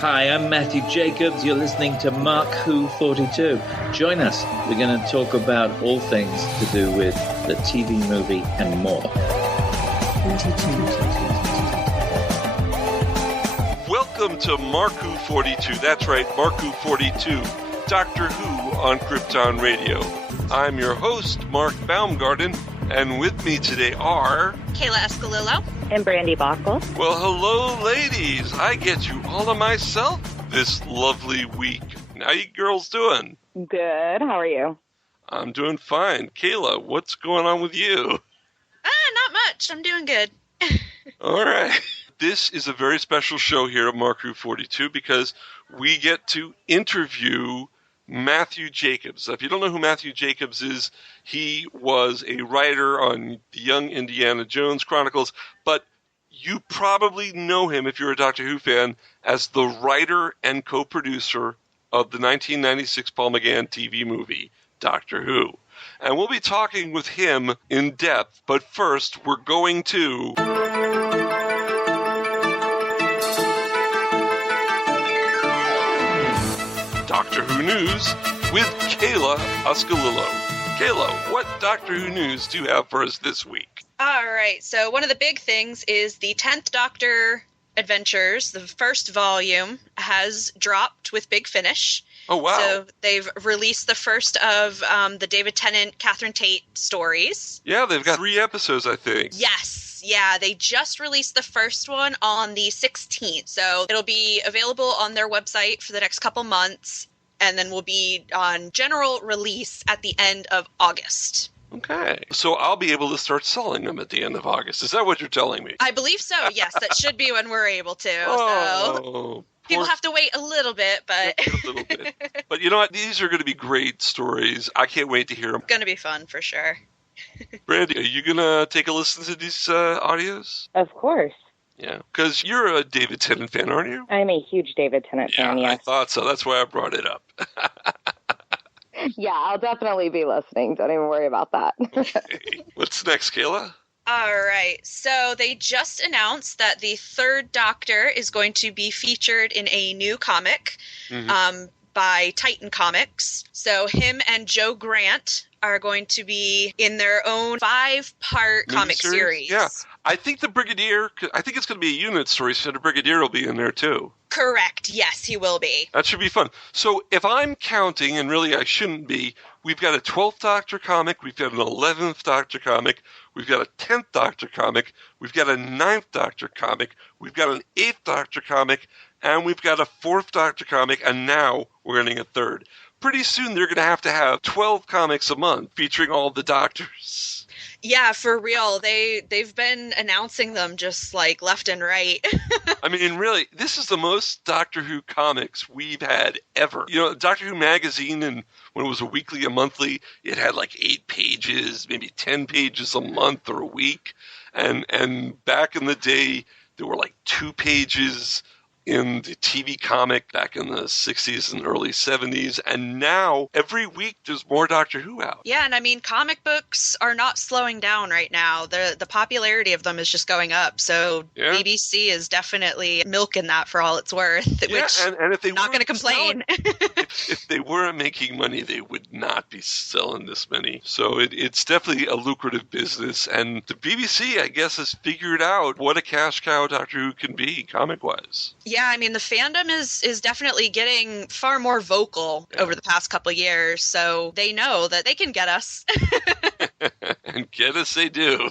Hi, I'm Matthew Jacobs. You're listening to MarkWHO42. Join us. We're going to talk about all things to do with the TV, movie, and more. Welcome to MarkWHO42. That's right, MarkWHO42, Doctor Who on Krypton Radio. I'm your host, Mark Baumgarten, and with me today are... Kayla-ascolillo. And brandi-bachle. Well, hello, ladies. I get you all to myself this lovely week. How you girls doing? Good. How are you? I'm doing fine. Kayla, what's going on with you? Not much. I'm doing good. All right. This is a very special show here at MarkWHO42 because we get to interview Matthew Jacobs. If you don't know who Matthew Jacobs is, he was a writer on the Young Indiana Jones Chronicles, but you probably know him, if you're a Doctor Who fan, as the writer and co-producer of the 1996 Paul McGann TV movie, Doctor Who. And we'll be talking with him in depth, but first we're going to... Doctor Who News with Kayla-ascolillo. Kayla, what Doctor Who news do you have for us this week? All right. So one of the big things is the 10th Doctor Adventures, the first volume, has dropped with Big Finish. Oh, wow. So they've released the first of the David Tennant, Catherine Tate stories. Yeah, they've got 3 episodes, I think. Yes. Yeah, they just released the first one on the 16th. So it'll be available on their website for the next couple months, and then will be on general release at the end of August. Okay. So I'll be able to start selling them at the end of August. Is that what you're telling me? I believe so, yes. That should be when we're able to. Oh, so people have to wait a little bit, but... a little bit. But you know what? These are going to be great stories. I can't wait to hear them. Going to be fun, for sure. Brandi, are you going to take a listen to these audios? Of course. Yeah, because you're a David Tennant fan, aren't you? I'm a huge David Tennant fan, yes. I thought so. That's why I brought it up. Yeah, I'll definitely be listening. Don't even worry about that. Okay. What's next, Kayla? All right. So they just announced that the third Doctor is going to be featured in a new comic by Titan Comics. So him and Joe Grant are going to be in their own 5-part comic series. Yeah. I think the Brigadier, I think it's going to be a unit story, so the Brigadier will be in there too. Correct. Yes, he will be. That should be fun. So if I'm counting, and really I shouldn't be, we've got a 12th Doctor comic, we've got an 11th Doctor comic, we've got a 10th Doctor comic, we've got a 9th Doctor comic, we've got an 8th Doctor comic, and we've got a 4th Doctor comic, and now we're getting a 3rd. Pretty soon they're going to have 12 comics a month featuring all the Doctors. Yeah, for real. They've been announcing them just like left and right. I mean, really, this is the most Doctor Who comics we've had ever. You know, Doctor Who magazine, and when it was a weekly, a monthly, it had like 8 pages, maybe 10 pages a month or a week. And back in the day, there were like 2 pages in the TV comic back in the 60s and early 70s, and now every week there's more Doctor Who out. Yeah, and I mean, comic books are not slowing down right now. The popularity of them is just going up, so yeah. BBC is definitely milking that for all it's worth, which and if they not going to complain. If they weren't making money, they would not be selling this many. So it's definitely a lucrative business, and the BBC, I guess, has figured out what a cash cow Doctor Who can be comic-wise. Yeah, I mean, the fandom is definitely getting far more vocal over the past couple of years, so they know that they can get us. And get us they do.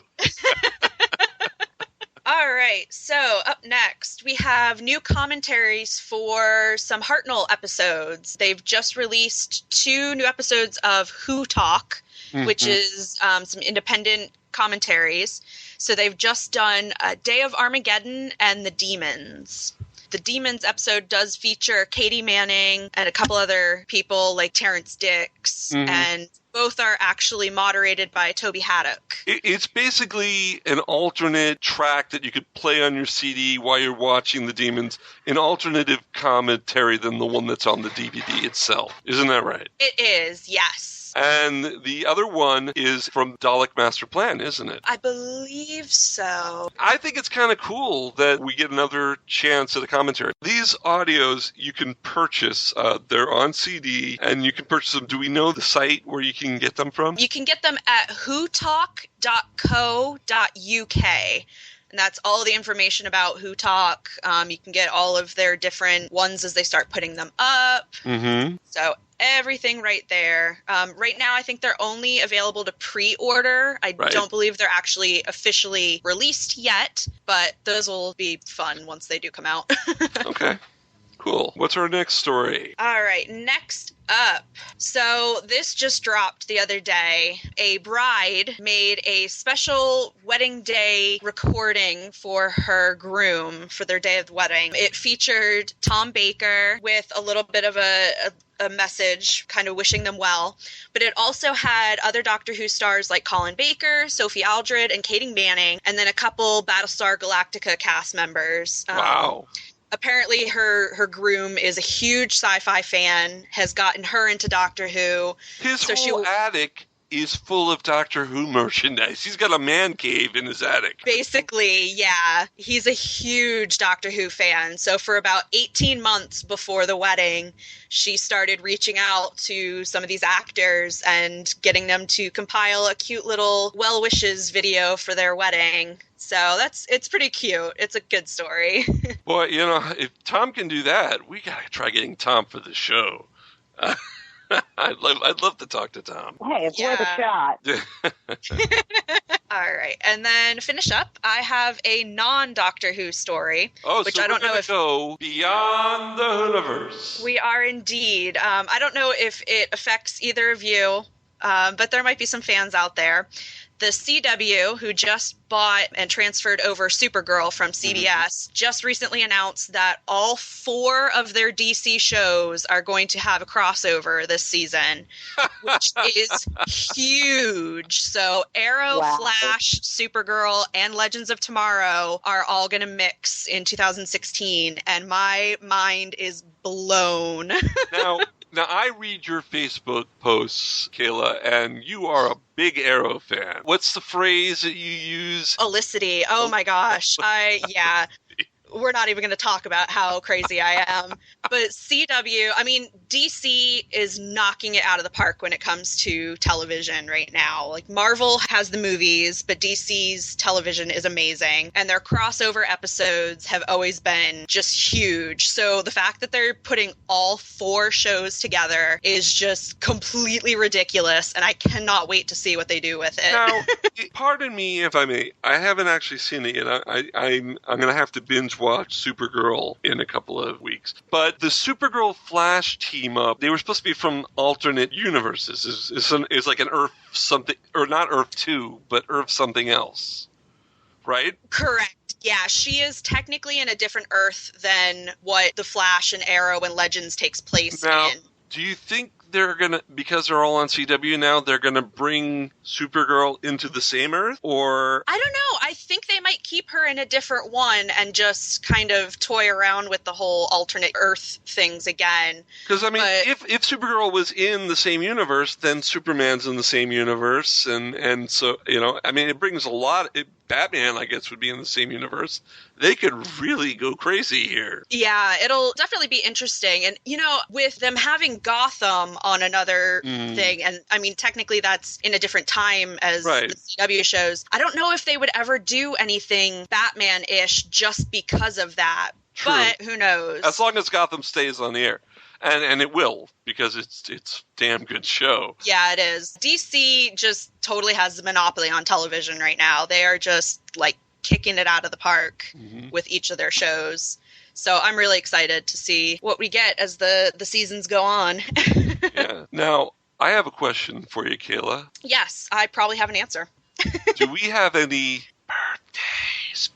All right, so up next, we have new commentaries for some Hartnell episodes. They've just released 2 new episodes of Who Talk, which is some independent commentaries. So they've just done Day of Armageddon and The Demons. The Demons episode does feature Katie Manning and a couple other people like Terrence Dix, and both are actually moderated by Toby Haddock. It's basically an alternate track that you could play on your CD while you're watching The Demons, an alternative commentary than the one that's on the DVD itself. Isn't that right? It is, yes. And the other one is from Dalek Master Plan, isn't it? I believe so. I think it's kind of cool that we get another chance at a commentary. These audios you can purchase. They're on CD, and you can purchase them. Do we know the site where you can get them from? You can get them at whotalk.co.uk. And that's all the information about Who Talk. You can get all of their different ones as they start putting them up. Mm-hmm. So everything right there. Right now, I think they're only available to pre-order. I don't believe they're actually officially released yet, but those will be fun once they do come out. Okay. Cool. What's our next story? All right, next up. So this just dropped the other day. A bride made a special wedding day recording for her groom for their day of the wedding. It featured Tom Baker with a little bit of a message kind of wishing them well, but it also had other Doctor Who stars like Colin Baker, Sophie Aldred, and Katie Manning, and then a couple Battlestar Galactica cast members. Wow. Apparently her groom is a huge sci-fi fan, has gotten her into Doctor Who. His whole attic is full of Doctor Who merchandise. He's got a man cave in his attic. Basically, yeah. He's a huge Doctor Who fan. So for about 18 months before the wedding, she started reaching out to some of these actors and getting them to compile a cute little well wishes video for their wedding. So it's pretty cute. It's a good story. Boy, if Tom can do that, we gotta try getting Tom for the show. I'd love to talk to Tom. Hey, it's worth a shot. All right, and then finish up. I have a non-Doctor Who story. Which so I don't know if go beyond the universe. We are indeed. I don't know if it affects either of you, but there might be some fans out there. The CW, who just bought and transferred over Supergirl from CBS, just recently announced that all 4 of their DC shows are going to have a crossover this season, which is huge. So Arrow, Flash, Supergirl, and Legends of Tomorrow are all going to mix in 2016, and my mind is blown. Now, I read your Facebook posts, Kayla, and you are a big Arrow fan. What's the phrase that you use? Olicity. Oh my gosh. Yeah. We're not even going to talk about how crazy I am. But CW, I mean, DC is knocking it out of the park when it comes to television right now. Like, Marvel has the movies, but DC's television is amazing. And their crossover episodes have always been just huge. So the fact that they're putting all 4 shows together is just completely ridiculous. And I cannot wait to see what they do with it. Now, pardon me if I may. I haven't actually seen it yet. I'm going to have to binge watch Supergirl in a couple of weeks. But the Supergirl Flash team up, they were supposed to be from alternate universes. Is like an Earth something, or not Earth 2, but Earth something else, right? Correct. Yeah, she is technically in a different Earth than what the Flash and Arrow and Legends takes place in. Do you think they're going to, because they're all on CW now, they're going to bring Supergirl into the same Earth? Or I don't know. I think they might keep her in a different one and just kind of toy around with the whole alternate Earth things again. Because, I mean, if Supergirl was in the same universe, then Superman's in the same universe. And so, I mean, it brings a lot. Batman, I guess, would be in the same universe. They could really go crazy here. Yeah, it'll definitely be interesting. And, with them having Gotham on another thing, and, I mean, technically that's in a different time as the CW shows, I don't know if they would ever do anything Batman-ish just because of that. True. But who knows? As long as Gotham stays on the air. And it will, because it's a damn good show. Yeah, it is. DC just totally has the monopoly on television right now. They are just, kicking it out of the park with each of their shows. So I'm really excited to see what we get as the seasons go on. Yeah. Now, I have a question for you, Kayla. Yes, I probably have an answer. Do we have any birthdays?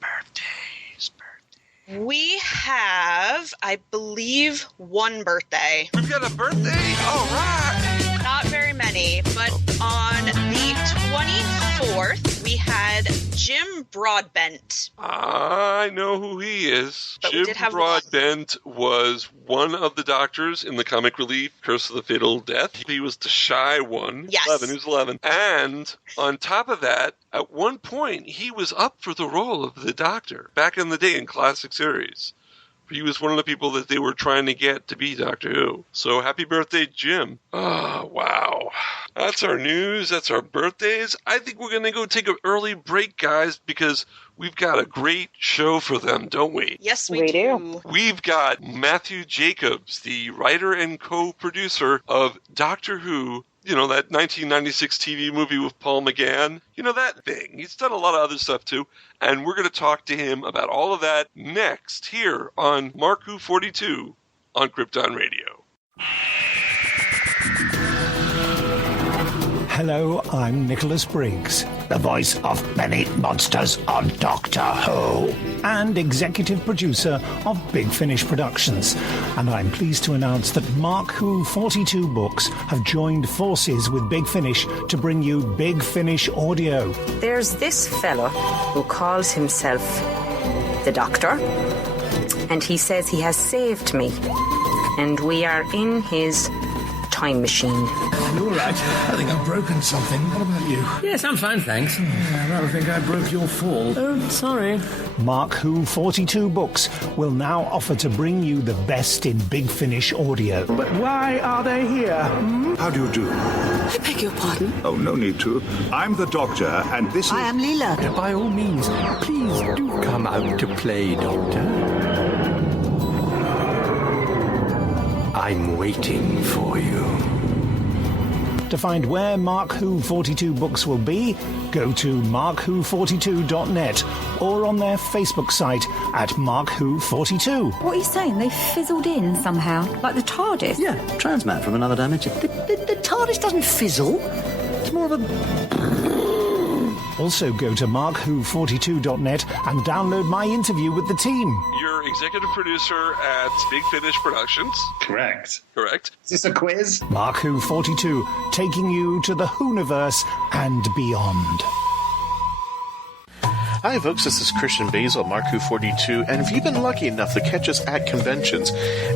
We have, I believe, one birthday. We've got a birthday? All right. Not very many, but on the 24th we had Jim Broadbent. I know who he is. But Jim Broadbent was one of the doctors in the comic relief Curse of the Fatal Death. He was the shy one. Yes. 11. He was 11. And on top of that, at one point, he was up for the role of the Doctor back in the day in classic series. He was one of the people that they were trying to get to be Doctor Who. So happy birthday, Jim. Oh, wow. That's our news. That's our birthdays. I think we're going to go take an early break, guys, because we've got a great show for them, don't we? Yes, we do. We've got Matthew Jacobs, the writer and co-producer of Doctor Who. You know, that 1996 TV movie with Paul McGann? You know, that thing. He's done a lot of other stuff, too. And we're going to talk to him about all of that next here on MarkWHO42 on Krypton Radio. Hello, I'm Nicholas Briggs, the voice of many monsters on Doctor Who, and executive producer of Big Finish Productions. And I'm pleased to announce that MarkWHO42 Books have joined forces with Big Finish to bring you Big Finish Audio. There's this fellow who calls himself the Doctor, and he says he has saved me, and we are in his time machine. You're right. I think I've broken something. What about you? Yes, I'm fine, thanks. I rather think I broke your fall. Oh, sorry. MarkWHO42 Books will now offer to bring you the best in Big Finish audio. But why are they here? How do you do? I beg your pardon? Oh, no need to. I'm the Doctor, and this is... I am Leela. By all means, please do come out to play, Doctor. I'm waiting for you. To find where MarkWHO42 Books will be, go to markwho42.net or on their Facebook site at MarkWHO42. What are you saying? They fizzled in somehow, like the TARDIS? Yeah, transmat from another dimension. The TARDIS doesn't fizzle. It's more of a... Also go to markwho42.net and download my interview with the team. You're executive producer at Big Finish Productions. Correct. Correct. Is this a quiz? MarkWHO42, taking you to the Whoniverse and beyond. Hi folks, this is Christian Basil, MarkWHO42, and if you've been lucky enough to catch us at conventions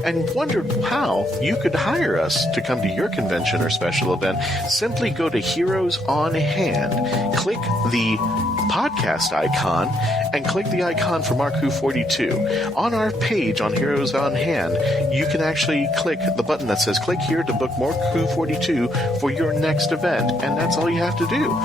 and wondered how you could hire us to come to your convention or special event, simply go to Heroes on Hand, click the podcast icon, and click the icon for MarkWHO42. On our page on Heroes on Hand, you can actually click the button that says click here to book MarkWHO42 for your next event, and that's all you have to do.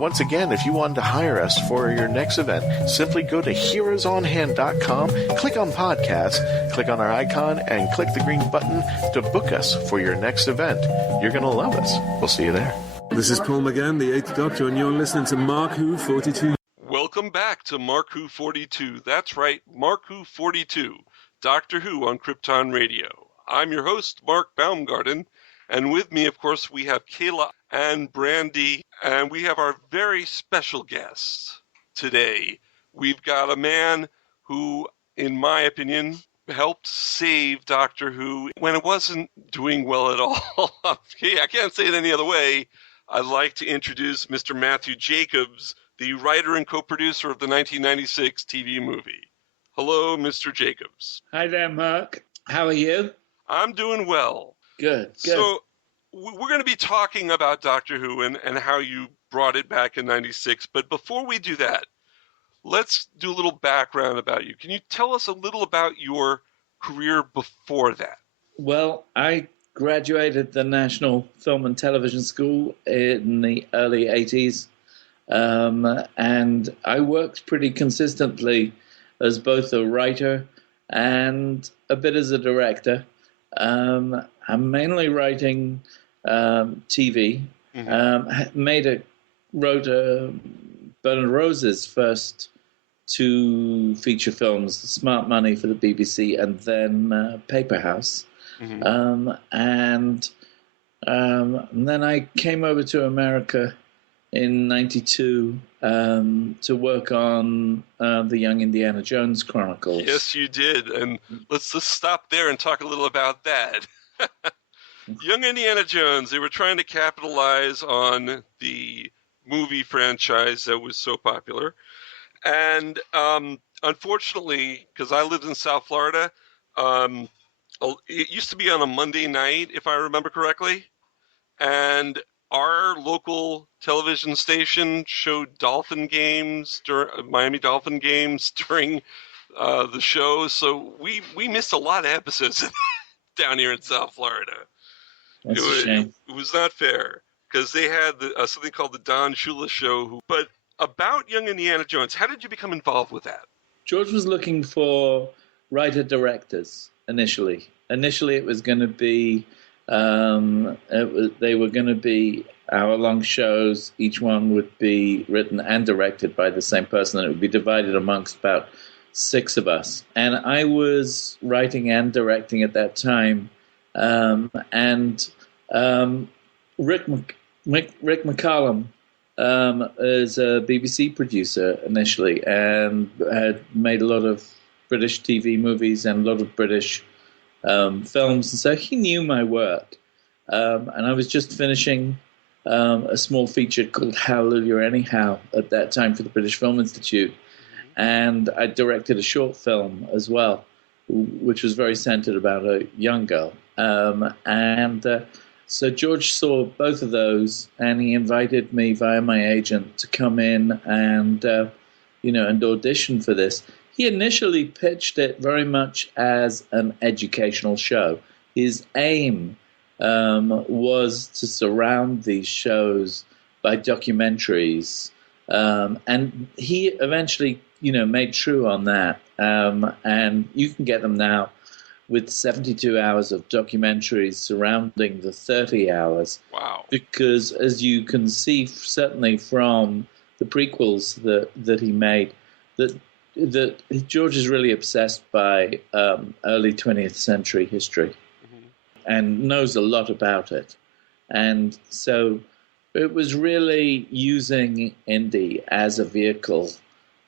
Once again, if you wanted to hire us for your next event, simply go to heroesonhand.com, click on podcast, click on our icon, and click the green button to book us for your next event. You're going to love us. We'll see you there. This is Paul McGann, the 8th Doctor, and you're listening to MarkWHO42. Welcome back to MarkWHO42. That's right, MarkWHO42, Doctor Who on Krypton Radio. I'm your host, Mark Baumgarten, and with me, of course, we have Kayla and Brandi, and we have our very special guest today. We've got a man who, in my opinion, helped save Doctor Who when it wasn't doing well at all. I can't say it any other way. I'd like to introduce Mr. Matthew Jacobs, the writer and co-producer of the 1996 TV movie. Hello, Mr. Jacobs. Hi there, Mark. How are you? I'm doing well. Good. So we're going to be talking about Doctor Who and how you brought it back in 96. But before we do that, let's do a little background about you. Can you tell us a little about your career before that? Well, I graduated the National Film and Television School in the early 80s, and I worked pretty consistently as both a writer and a bit as a director. I'm mainly writing TV. Wrote Bernard Rose's first two feature films, Smart Money for the BBC and then Paper House. And then I came over to America in 92 to work on the Young Indiana Jones Chronicles. Yes, you did. And let's just stop there and talk a little about that. Young Indiana Jones, they were trying to capitalize on the movie franchise that was so popular. And unfortunately, because I lived in South Florida, it used to be on a Monday night, if I remember correctly. And our local television station showed Miami Dolphin games during the show. So we missed a lot of episodes down here in South Florida. That's a shame. It was not fair because they had something called the Don Shula Show. But about Young Indiana Jones, how did you become involved with that? George was looking for writer-directors initially. Initially, it was going to be they were going to be hour-long shows. Each one would be written and directed by the same person, and it would be divided amongst about 6 of us. And I was writing and directing at that time. Rick McCallum is a BBC producer initially and had made a lot of British TV movies and a lot of British films, and so he knew my work. And I was just finishing a small feature called Hallelujah Anyhow at that time for the British Film Institute, and I directed a short film as well, which was very centered about a young girl. So George saw both of those, and he invited me via my agent to come in and audition for this. He initially pitched it very much as an educational show. His aim was to surround these shows by documentaries, and he eventually, made true on that. And you can get them now with 72 hours of documentaries surrounding the 30 hours. Wow. Because as you can see, certainly from the prequels that he made, that George is really obsessed by early 20th century history and knows a lot about it. And so it was really using Indy as a vehicle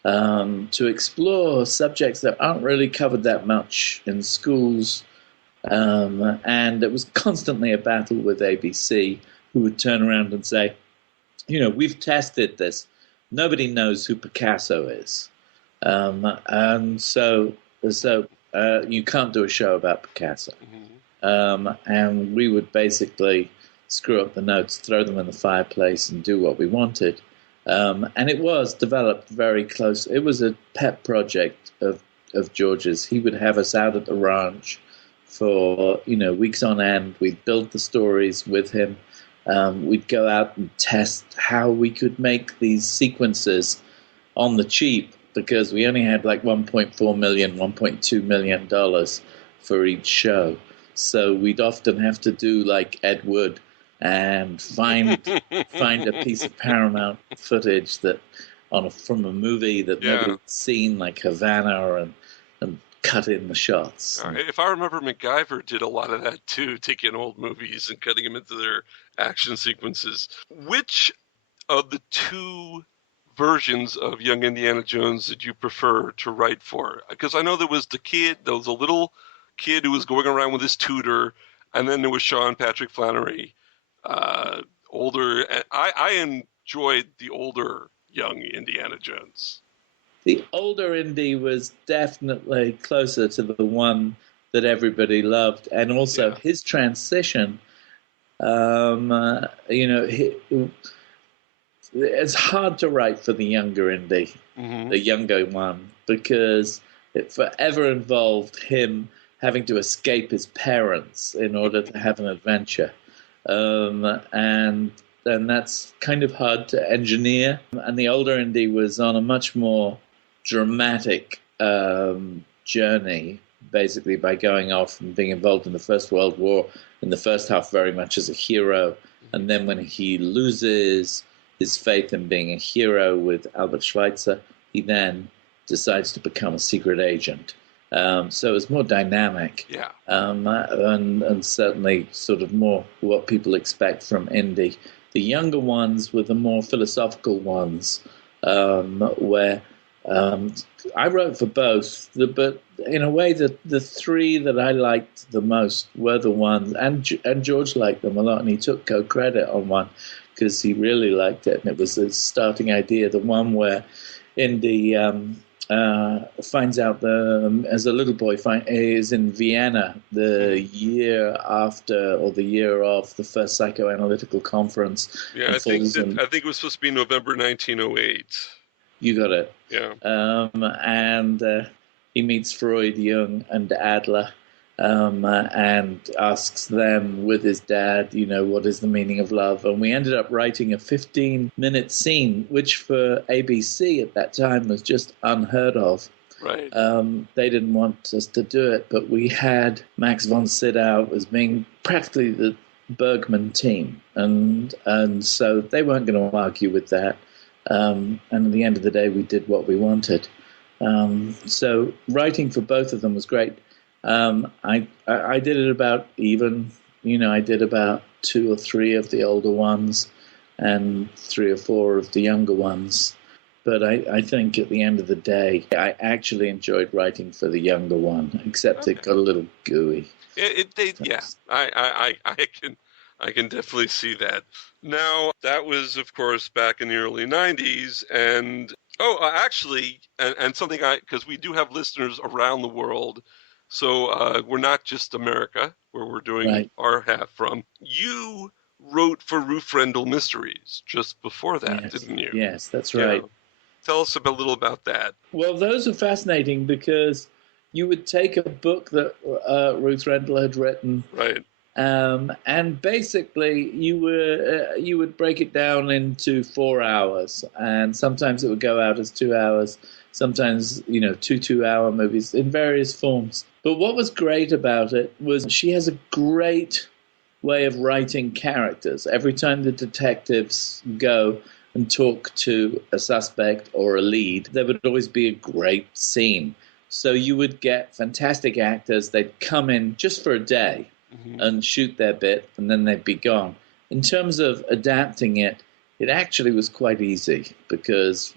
to explore subjects that aren't really covered that much in schools. And it was constantly a battle with ABC, who would turn around and say, we've tested this. Nobody knows who Picasso is. And so you can't do a show about Picasso. And we would basically screw up the notes, throw them in the fireplace, and do what we wanted. And it was developed very close. It was a pet project of George's. He would have us out at the ranch for weeks on end. We'd build the stories with him. We'd go out and test how we could make these sequences on the cheap, because we only had like $1.4 million, $1.2 million for each show. So we'd often have to do like Ed Wood and find a piece of Paramount footage from a movie that nobody had seen, like Havana, and cut in the shots. If I remember, MacGyver did a lot of that too, taking old movies and cutting them into their action sequences. Which of the 2 versions of Young Indiana Jones did you prefer to write for? Because I know there was a little kid who was going around with his tutor, and then there was Sean Patrick Flannery, older. I enjoyed the older Young Indiana Jones. The older Indy was definitely closer to the one that everybody loved, and also his transition. It's hard to write for the younger Indy, the younger one, because it forever involved him having to escape his parents in order to have an adventure. And that's kind of hard to engineer. And the older Indy was on a much more dramatic journey, basically by going off and being involved in the First World War in the first half very much as a hero. And then when he loses his faith in being a hero with Albert Schweitzer, he then decides to become a secret agent. So it was more dynamic, and certainly sort of more what people expect from Indy. The younger ones were the more philosophical ones, where I wrote for both, but in a way the 3 that I liked the most were the ones, and George liked them a lot, and he took co-credit on one. because he really liked it, and it was his starting idea. The one where Indy finds out as a little boy is in Vienna the year after or the year of the first psychoanalytical conference. Yeah, I think it was supposed to be November 1908. You got it. Yeah. And he meets Freud, Jung, and Adler, and asks them with his dad, what is the meaning of love? And we ended up writing a 15-minute scene, which for ABC at that time was just unheard of. Right. They didn't want us to do it, but we had Max von Sydow as being practically the Bergman team, and so they weren't going to argue with that. And at the end of the day, we did what we wanted. So writing for both of them was great. I did it about even, I did about 2 or 3 of the older ones and 3 or 4 of the younger ones. But I think at the end of the day, I actually enjoyed writing for the younger one, except it got a little gooey. I can definitely see that. Now, that was, of course, back in the early 90s. And, actually, and something because we do have listeners around the world. So we're not just America, where we're doing our half from. You wrote for Ruth-rundell-Mysteries just before that, didn't you? Yes, that's right. Tell us a little about that. Well, those are fascinating because you would take a book that Ruth Rendell had written, right, and basically you would break it down into 4 hours, and sometimes it would go out as 2 hours, sometimes 2 2-hour movies in various forms. But what was great about it was she has a great way of writing characters. Every time the detectives go and talk to a suspect or a lead, there would always be a great scene. So you would get fantastic actors. They'd come in just for a day and shoot their bit, and then they'd be gone. In terms of adapting it, it actually was quite easy because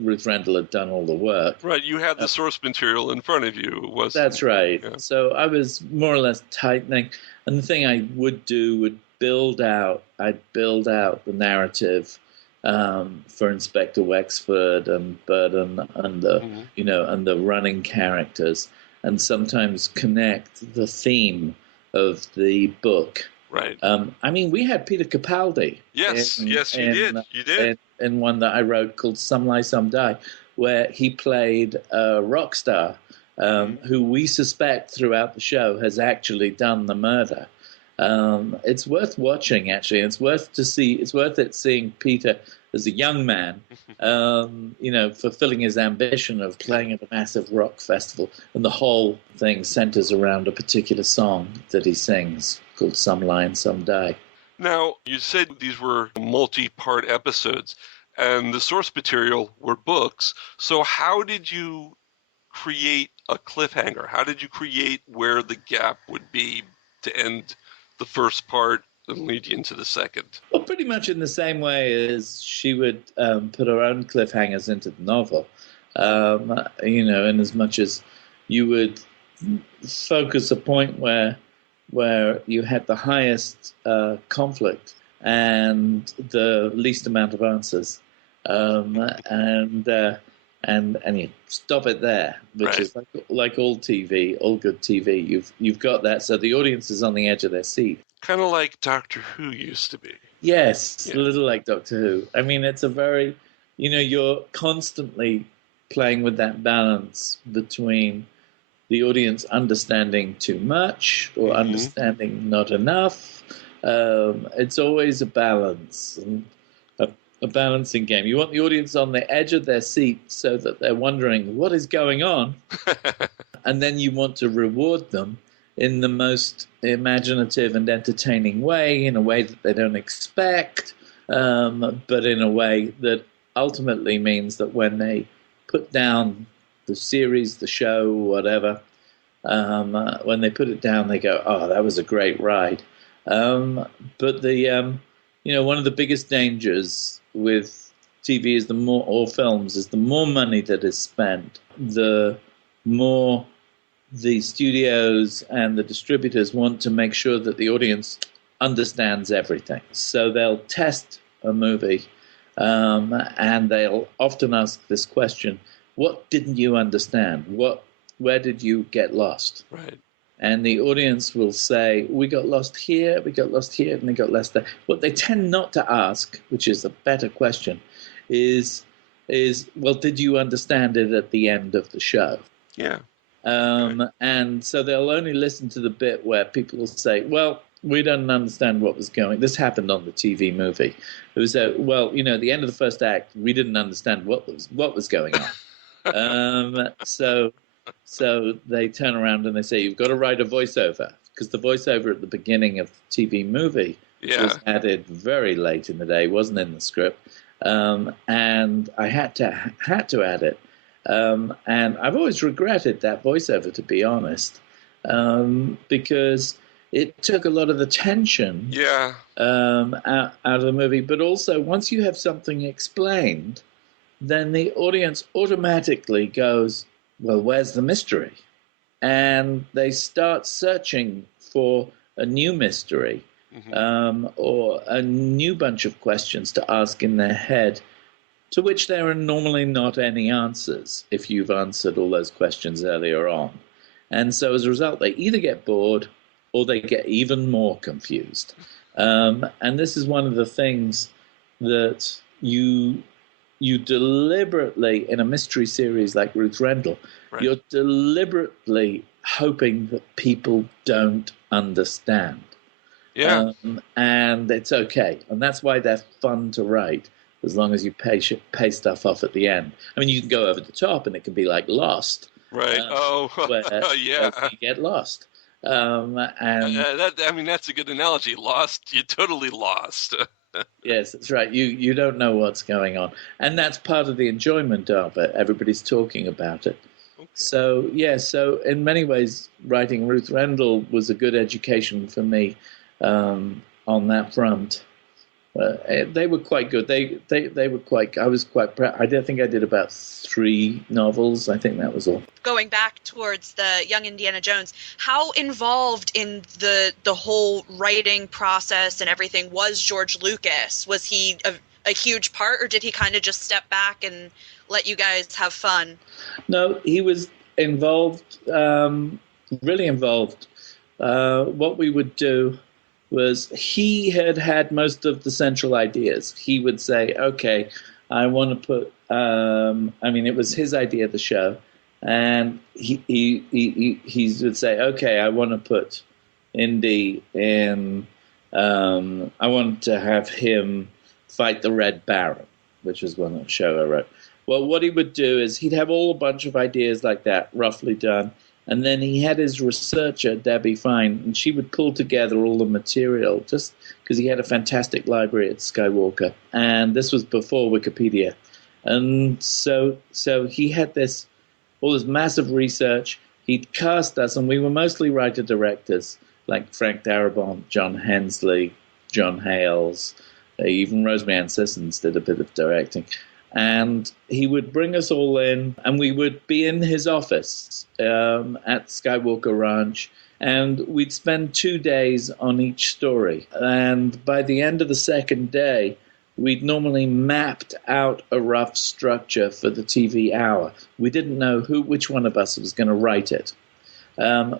Ruth Rendell had done all the work. Right, you had the source material in front of you. That's right. Yeah. So I was more or less tightening. And the thing I would do would I'd build out the narrative for Inspector Wexford and Burden and the running characters, and sometimes connect the theme of the book. Right. We had Peter-Capaldi. Yes, you did. In one that I wrote called Some Lie, Some Die, where he played a rock star who we suspect throughout the show has actually done the murder. It's worth watching, actually. It's worth it seeing Peter as a young man, fulfilling his ambition of playing at a massive rock festival. And the whole thing centers around a particular song that he sings called Some Lie and Some Die. Now, you said these were multi-part episodes, and the source material were books. So how did you create a cliffhanger? How did you create where the gap would be to end the first part and lead you into the second? Well, pretty much in the same way as she would put her own cliffhangers into the novel. In as much as you would focus a point where you had the highest conflict and the least amount of answers, and you stop it there, which is like all TV, all good TV. You've got that, so the audience is on the edge of their seat. Kind of like Doctor Who used to be. Yes, a little like Doctor Who. It's a very, you're constantly playing with that balance between the audience understanding too much or understanding not enough. It's always a balance, and a balancing game. You want the audience on the edge of their seat so that they're wondering what is going on, and then you want to reward them in the most imaginative and entertaining way, in a way that they don't expect, but in a way that ultimately means that when they put down the series, the show, whatever, when they put it down, they go, "Oh, that was a great ride." But one of the biggest dangers with TV is films is the more money that is spent, the more the studios and the distributors want to make sure that the audience understands everything. So they'll test a movie, and they'll often ask this question: what didn't you understand? Where did you get lost? Right. And the audience will say, we got lost here, and we got lost there. What they tend not to ask, which is a better question, is well, did you understand it at the end of the show? Yeah. And so they'll only listen to the bit where people will say, well, we don't understand what was going. This happened on the TV movie. It was well, at the end of the first act, we didn't understand what was going on. So they turn around and they say, you've got to write a voiceover, because the voiceover at the beginning of the TV movie was added very late in the day, wasn't in the script, and I had to add it. And I've always regretted that voiceover, to be honest, because it took a lot of the tension out of the movie. But also, once you have something explained, then the audience automatically goes, well, where's the mystery? And they start searching for a new mystery, or a new bunch of questions to ask in their head, to which there are normally not any answers if you've answered all those questions earlier on. And so as a result, they either get bored or they get even more confused. And this is one of the things that you deliberately, in a mystery series like Ruth Rendell, you're deliberately hoping that people don't understand. Yeah. And it's okay. And that's why they're fun to write, as long as you pay stuff off at the end. I mean, you can go over the top and it can be like Lost. Right. Where yeah. You get lost. That's a good analogy. Lost, you're totally lost. Yes, that's right. You don't know what's going on. And that's part of the enjoyment of it. Everybody's talking about it. Okay. So in many ways, writing Ruth Rendell was a good education for me on that front. They were quite good. They were quite. I was quite proud. I think I did about 3 novels. I think that was all. Going back towards the Young Indiana Jones, how involved in the whole writing process and everything was George Lucas? Was he a huge part, or did he kind of just step back and let you guys have fun? No, he was involved, really involved. What we would do was he had most of the central ideas. He would say, okay, I want to put, it was his idea of the show. And he would say, okay, I want to put Indy in, I want to have him fight the Red Baron, which was one of the show I wrote. Well, what he would do is he'd have a bunch of ideas like that, roughly done. And then he had his researcher, Debbie Fine, and she would pull together all the material, just because he had a fantastic library at Skywalker. And this was before Wikipedia. And so he had all this massive research. He'd cast us, and we were mostly writer-directors, like Frank Darabont, John Hensley, John Hales, even Rosemary Ann Sissons did a bit of directing. And he would bring us all in, and we would be in his office at Skywalker Ranch, and we'd spend 2 days on each story. And by the end of the second day, we'd normally mapped out a rough structure for the TV hour. We didn't know which one of us was going to write it.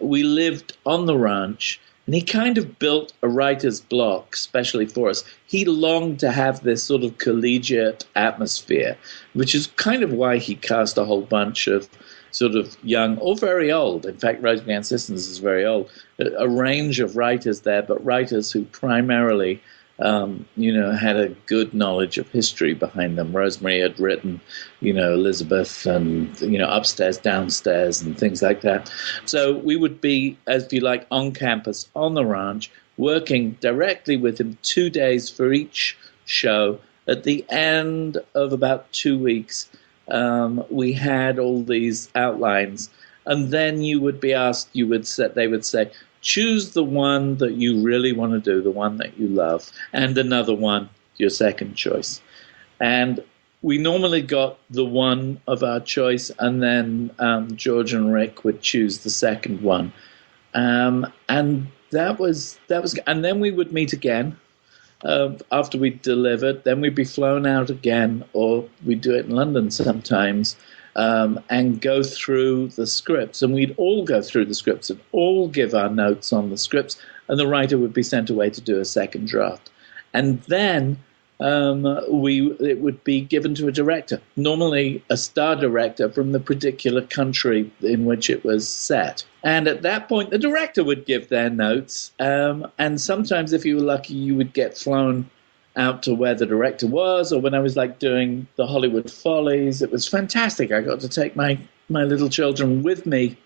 We lived on the ranch, and he kind of built a writer's block, especially for us. He longed to have this sort of collegiate atmosphere, which is kind of why he cast a whole bunch of sort of young or very old. In fact, Rosemary Ann Sissons is very old. A range of writers there, but writers who primarily, had a good knowledge of history behind them. Rosemary had written, Elizabeth and, Upstairs, Downstairs and things like that. So we would be, as you like, on campus, on the ranch, working directly with him 2 days for each show. At the end of about 2 weeks, we had all these outlines. And then you would be asked, they would say, choose the one that you really want to do, the one that you love, and another one, your second choice. And we normally got the one of our choice, and then George and Rick would choose the second one. And that was, and then we would meet again after we delivered. Then we'd be flown out again, or we'd do it in London sometimes, and go through the scripts. And we'd all go through the scripts and all give our notes on the scripts, and the writer would be sent away to do a second draft. And then it would be given to a director, normally a star director from the particular country in which it was set. And at that point, the director would give their notes. And sometimes, if you were lucky, you would get flown out to where the director was. Or when I was doing the Hollywood Follies, it was fantastic. I got to take my little children with me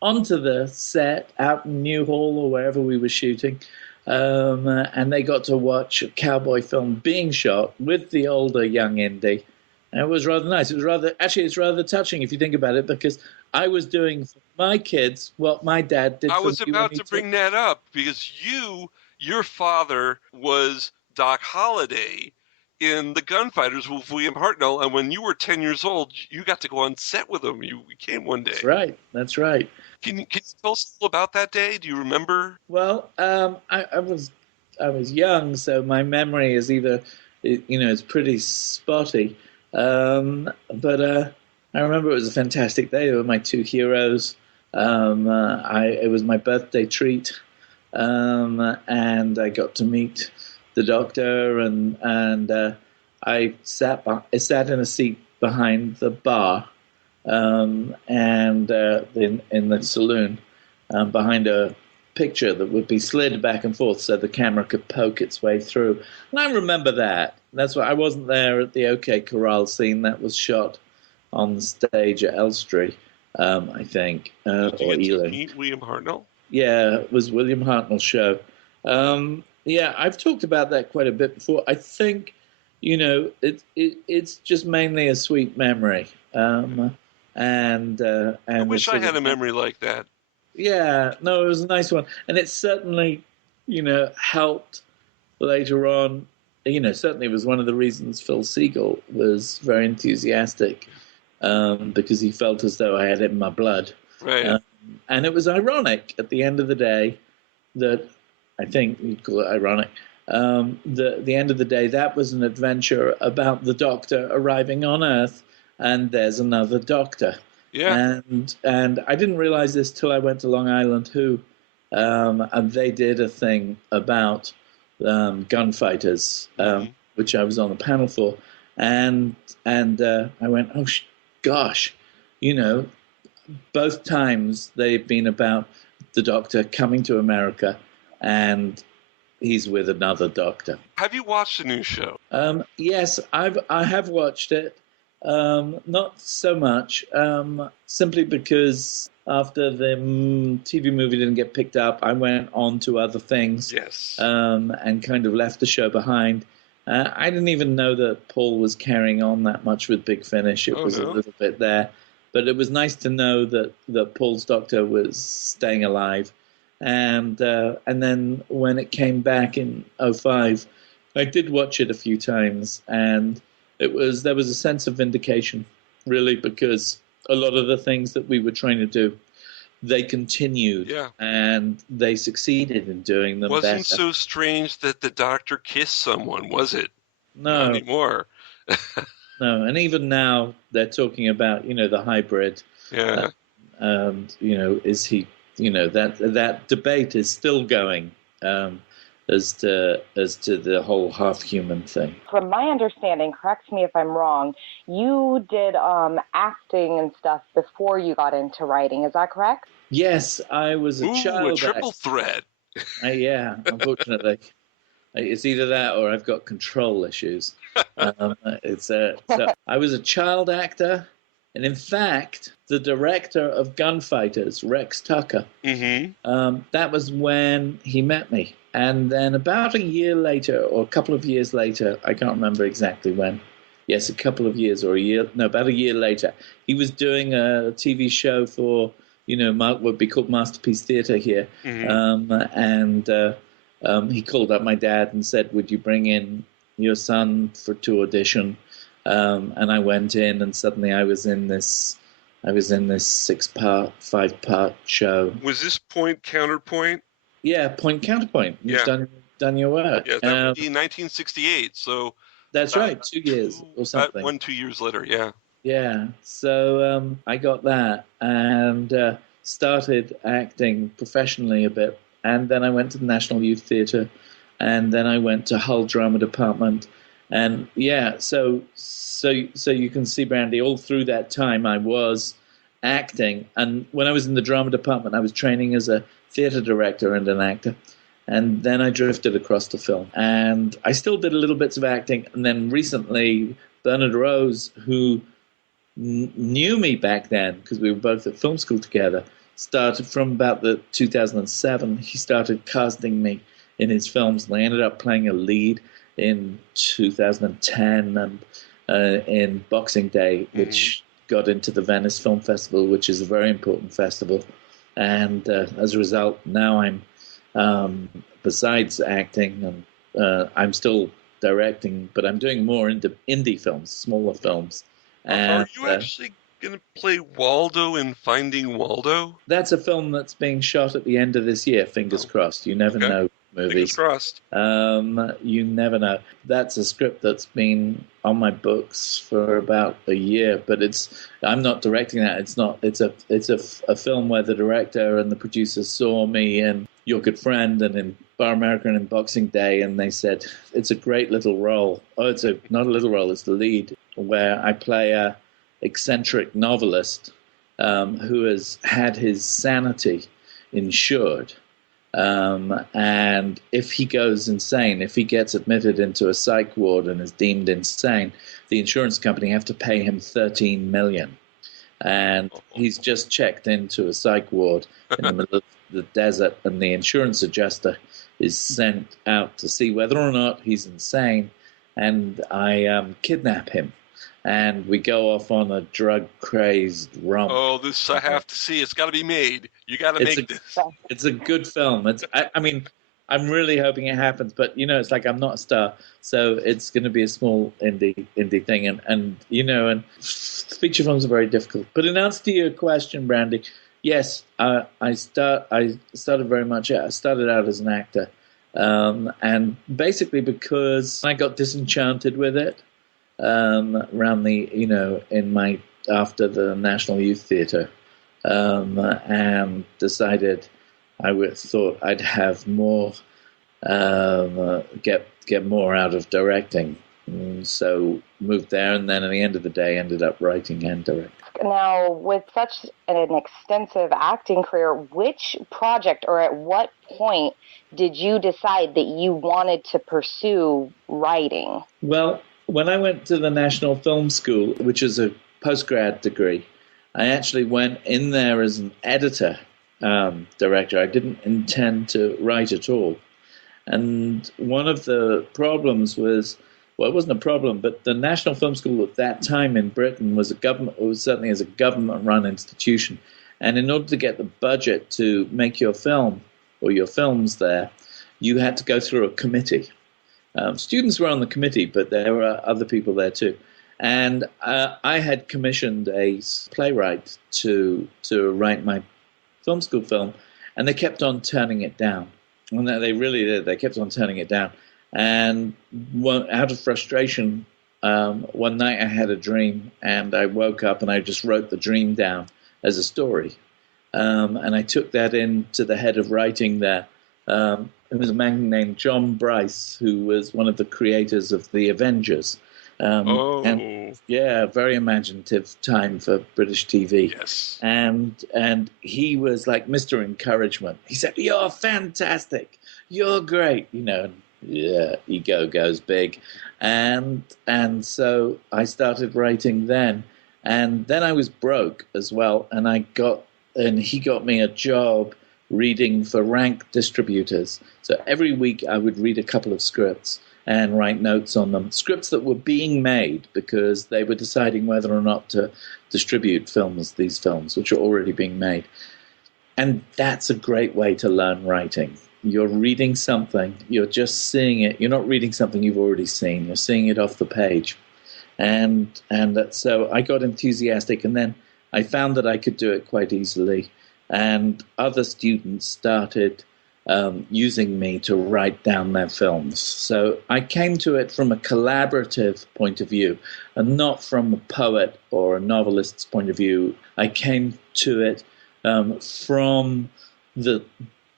onto the set out in Newhall or wherever we were shooting. And they got to watch a cowboy film being shot with the older young Indy. And it was rather nice. It's rather touching if you think about it, because I was doing for my kids what my dad did. I was about to bring that up, because your father was Doc Holliday in The Gunfighters with William Hartnell, and when you were 10 years old, you got to go on set with him. You came one day. That's right. Can you tell us a little about that day? Do you remember? Well, I was young, so my memory is it's pretty spotty. But I remember it was a fantastic day. They were my two heroes. It was my birthday treat, and I got to meet the doctor, and I sat in a seat behind the bar, and in the saloon, behind a picture that would be slid back and forth so the camera could poke its way through. And I remember that. That's why I wasn't there at the OK Corral scene. That was shot on the stage at Elstree, I think, Did you or get Ealing. to meet William Hartnell? Yeah, it was William Hartnell's show. Yeah, I've talked about that quite a bit before. I think, it's just mainly a sweet memory. And I wish I had a memory like that. Yeah, no, it was a nice one. And it certainly, helped later on. Certainly was one of the reasons Phil Segal was very enthusiastic, because he felt as though I had it in my blood. Right. And it was ironic at the end of the day that, I think you'd call it ironic, the end of the day, that was an adventure about the Doctor arriving on Earth, and there's another Doctor. Yeah. And I didn't realize this till I went to Long Island Who, and they did a thing about gunfighters, which I was on the panel for, and I went, oh gosh, both times they've been about the Doctor coming to America, and he's with another Doctor. Have you watched the new show? Yes, I have watched it. Not so much, simply because after the TV movie didn't get picked up, I went on to other things. Yes. And kind of left the show behind. I didn't even know that Paul was carrying on that much with Big Finish. It was a little bit there. But it was nice to know that Paul's Doctor was staying alive. And then when it came back in 2005, I did watch it a few times, and there was a sense of vindication, really, because a lot of the things that we were trying to do, they continued, and they succeeded in doing them better. Wasn't so strange that the Doctor kissed someone, was it? No. Not anymore. No, and even now they're talking about, the hybrid. Yeah. And, is he, that debate is still going. As to the whole half-human thing. From my understanding, correct me if I'm wrong, you did acting and stuff before you got into writing. Is that correct? Yes, I was a child. A triple threat. Yeah, unfortunately. It's either that or I've got control issues. So I was a child actor, and in fact, the director of Gunfighters, Rex Tucker, that was when he met me. And then about a year later, or a couple of years later, I can't remember exactly when. Yes, a couple of years or a year. No, about a year later, he was doing a TV show for, what would be called Masterpiece Theatre here. And he called up my dad and said, "Would you bring in your son to audition?" And I went in, and suddenly I was in this 5-part show. Was this point counterpoint? Yeah, Point Counterpoint. You've done your work. Yeah, that would be 1968. So that's right, 2 years or something. 2 years later, yeah. Yeah, so I got that and started acting professionally a bit. And then I went to the National Youth Theatre, and then I went to Hull Drama Department. And yeah, so you can see, Brandy, all through that time I was acting. And when I was in the drama department, I was training as a theatre director and an actor. And then I drifted across to film. And I still did a little bits of acting. And then recently, Bernard Rose, who knew me back then, because we were both at film school together, started from about the 2007. He started casting me in his films. And I ended up playing a lead in 2010 and in Boxing Day, which got into the Venice Film Festival, which is a very important festival. And as a result, now I'm, besides acting, and I'm still directing, but I'm doing more indie films, smaller films. And, are you actually going to play Waldo in Finding Waldo? That's a film that's being shot at the end of this year, fingers crossed. You never know. Movies. Fingers crossed. You never know. That's a script that's been on my books for about a year, but I'm not directing that. It's a film where the director and the producer saw me in Your Good Friend and in Bar America and in Boxing Day, and they said it's a great little role. Oh, it's not a little role. It's the lead, where I play a eccentric novelist who has had his sanity insured. And if he goes insane, if he gets admitted into a psych ward and is deemed insane, the insurance company have to pay him $13 million. And he's just checked into a psych ward in the middle of the desert, and the insurance adjuster is sent out to see whether or not he's insane, and I kidnap him. And we go off on a drug-crazed romp. Oh, this I have to see. It's got to be made. You got to make this. It's a good film. I mean, I'm really hoping it happens, but it's like I'm not a star, so it's going to be a small indie thing, and feature films are very difficult. But in answer to your question, Brandy, yes, I started very much. I started out as an actor, and basically because I got disenchanted with it. Around the, after the National Youth Theatre, and decided thought I'd have more, get more out of directing. So moved there, and then at the end of the day ended up writing and directing. Now, with such an extensive acting career, which project or at what point did you decide that you wanted to pursue writing? Well, when I went to the National Film School, which is a postgrad degree, I actually went in there as an editor director. I didn't intend to write at all. And one of the problems was, well, it wasn't a problem, but the National Film School at that time in Britain was certainly as a government-run institution. And in order to get the budget to make your film or your films there, you had to go through a committee. Students were on the committee, but there were other people there too. And I had commissioned a playwright to write my film school film, and they kept on turning it down. And they really did. They kept on turning it down. And out of frustration, one night I had a dream, and I woke up and I just wrote the dream down as a story. And I took that in to the head of writing there. It was a man named John Bryce, who was one of the creators of The Avengers. And yeah, very imaginative time for British TV. Yes. And he was like Mr. Encouragement. He said, "You're fantastic. You're great." Yeah, ego goes big. And so I started writing then. And then I was broke as well, and he got me a job reading for rank distributors. So every week I would read a couple of scripts and write notes on them, scripts that were being made because they were deciding whether or not to distribute these films, which are already being made. And that's a great way to learn writing. You're reading something, you're just seeing it. You're not reading something you've already seen. You're seeing it off the page. And so I got enthusiastic, and then I found that I could do it quite easily. And other students started using me to write down their films. So I came to it from a collaborative point of view and not from a poet or a novelist's point of view. I came to it from the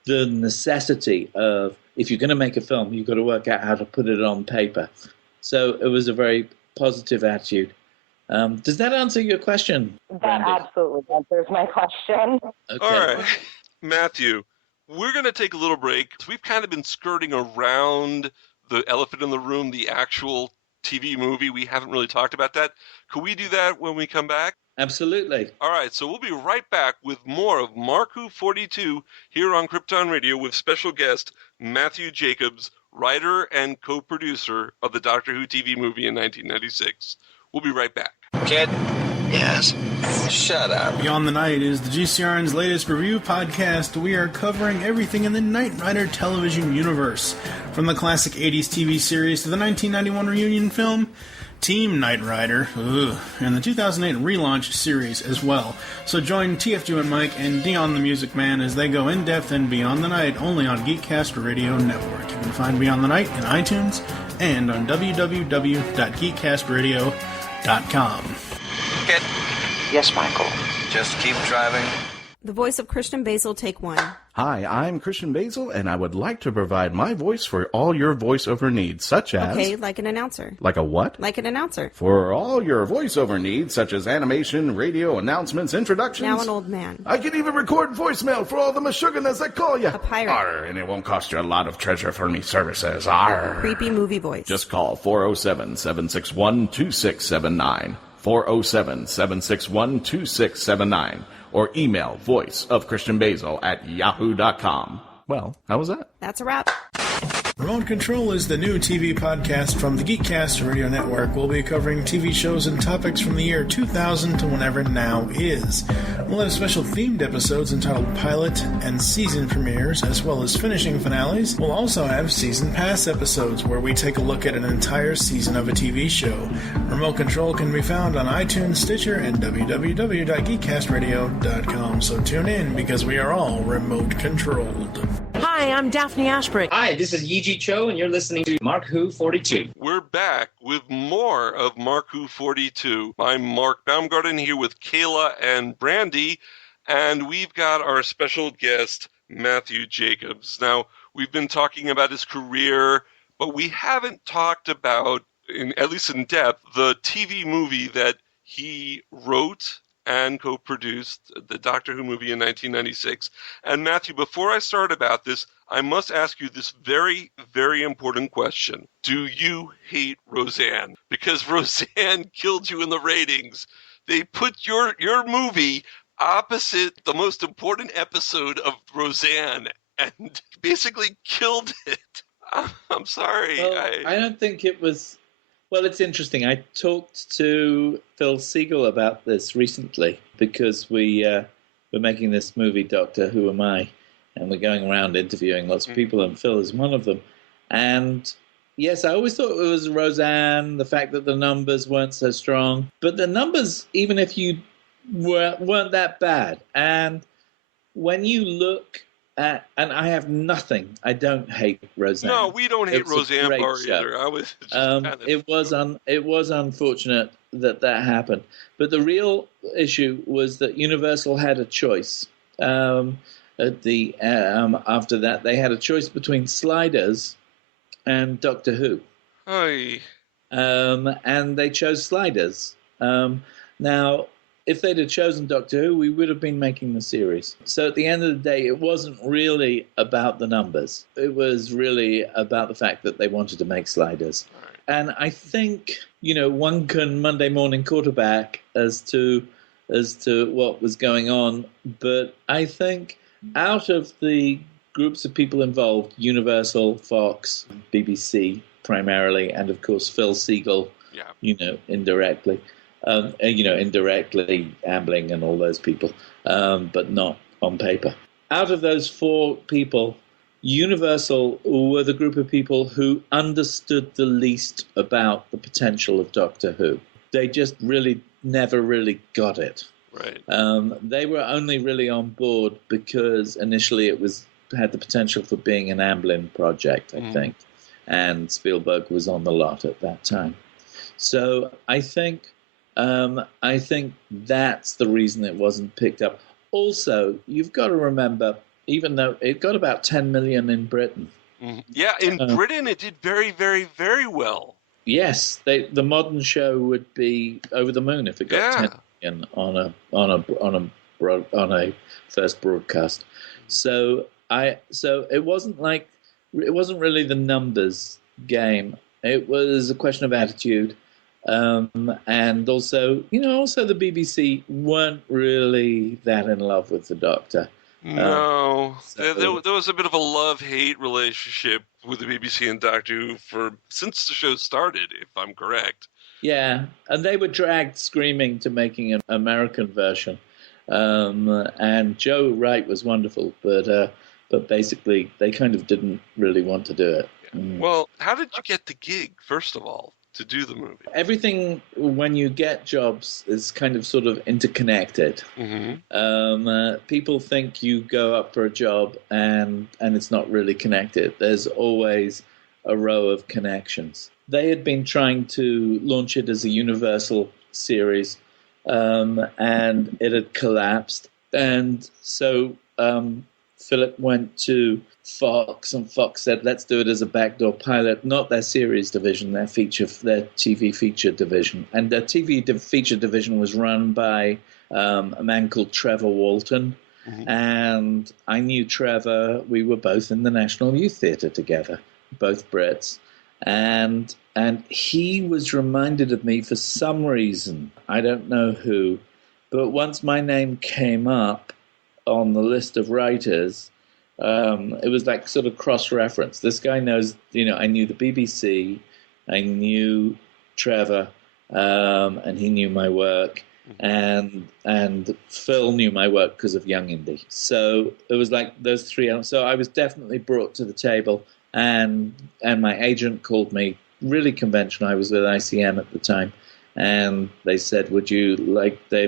necessity of, if you're going to make a film, you've got to work out how to put it on paper. So it was a very positive attitude. Does that answer your question, That absolutely answers my question. Okay. All right, Matthew, we're going to take a little break. We've kind of been skirting around the elephant in the room, the actual TV movie. We haven't really talked about that. Could we do that when we come back? Absolutely. All right, so we'll be right back with more of MarkWHO42 here on Krypton Radio with special guest Matthew Jacobs, writer and co-producer of the Doctor Who TV movie in 1996. We'll be right back. Kid? Yes? Shut up. Beyond the Night is the GCRN's latest review podcast. We are covering everything in the Knight Rider television universe, from the classic 80s TV series to the 1991 reunion film, Team Knight Rider, and the 2008 relaunch series as well. So join TFG and Mike and Dion the Music Man as they go in-depth and Beyond the Night only on Geekcast Radio Network. You can find Beyond the Night in iTunes and on www.geekcastradio.com. Kid? Yes, Michael. Just keep driving. The voice of Christian Basil, take one. Hi, I'm Christian Basil, and I would like to provide my voice for all your voiceover needs, such as... Okay, like an announcer. Like a what? Like an announcer. For all your voiceover needs, such as animation, radio, announcements, introductions... Now an old man. I can even record voicemail for all the Meshuggahs that call you. A pirate. Arr, and it won't cost you a lot of treasure for me services. Arr. Creepy movie voice. Just call 407-761-2679. 407-761-2679. Or email voiceofchristianbasil@yahoo.com. Well, how was that? That's a wrap. Remote Control is the new TV podcast from the Geekcast Radio Network. We'll be covering TV shows and topics from the year 2000 to whenever now is. We'll have special themed episodes entitled Pilot and Season Premieres, as well as finishing finales. We'll also have Season Pass episodes, where we take a look at an entire season of a TV show. Remote Control can be found on iTunes, Stitcher, and www.geekcastradio.com. So tune in, because we are all remote controlled. Hi, I'm Daphne Ashbrook. Hi, this is Yiji Cho, and you're listening to MarkWHO42. We're back with more of MarkWHO42. I'm Mark Baumgarten here with Kayla and Brandi, and we've got our special guest, Matthew Jacobs. Now, we've been talking about his career, but we haven't talked about, at least in depth, the TV movie that he wrote and co-produced, the Doctor Who movie in 1996. And Matthew, before I start about this, I must ask you this very, very important question. Do you hate Roseanne? Because Roseanne killed you in the ratings. They put your movie opposite the most important episode of Roseanne and basically killed it. I'm sorry. Well, I don't think it was... Well, it's interesting. I talked to Phil Siegel about this recently because we're making this movie, Doctor Who Am I? And we're going around interviewing lots of people, and Phil is one of them. And yes, I always thought it was Roseanne, the fact that the numbers weren't so strong. But the numbers, even if you weren't that bad. And when you look at, and I have nothing, I don't hate Roseanne. No, we don't hate Roseanne Barr either. I was just it was unfortunate that happened. But the real issue was that Universal had a choice. After that, they had a choice between Sliders and Doctor Who. Aye. And they chose Sliders. Now, if they'd have chosen Doctor Who, we would have been making the series. So at the end of the day, it wasn't really about the numbers. It was really about the fact that they wanted to make Sliders. Right. And I think, one can Monday morning quarterback as to what was going on. But I think out of the groups of people involved, Universal, Fox, BBC primarily, and of course Phil Siegel, indirectly. Indirectly Ambling and all those people, but not on paper. Out of those four people, Universal were the group of people who understood the least about the potential of Doctor Who. They just really never really got it. Right. They were only really on board because initially it was had the potential for being an Amblin project, I think, and Spielberg was on the lot at that time. So I think that's the reason it wasn't picked up. Also, you've got to remember, even though it got about 10 million in Britain. Yeah, in Britain it did very, very, very well. Yes, the modern show would be over the moon if it got 10 million on a first broadcast. So it wasn't really the numbers game. It was a question of attitude, and also the BBC weren't really that in love with the Doctor. No, there was a bit of a love-hate relationship with the BBC and Doctor Who since the show started, if I'm correct. Yeah, and they were dragged screaming to making an American version. And Joe Wright was wonderful, but basically they kind of didn't really want to do it. Well, how did you get the gig, first of all, to do the movie? Everything, when you get jobs, is kind of sort of interconnected. People think you go up for a job and it's not really connected. There's always a row of connections. They had been trying to launch it as a Universal series, and it had collapsed. And so Philip went to Fox, and Fox said, let's do it as a backdoor pilot, not their series division, their TV feature division. And their TV feature division was run by a man called Trevor Walton. And I knew Trevor. We were both in the National Youth Theatre together, both Brits. And he was reminded of me for some reason. I don't know who. But once my name came up on the list of writers, it was like sort of cross-reference. This guy knows, I knew the BBC, I knew Trevor, and he knew my work, and Phil knew my work because of Young Indie. So it was like those three. So I was definitely brought to the table, and my agent called me, really conventional. I was with ICM at the time, and they said, would you like, they're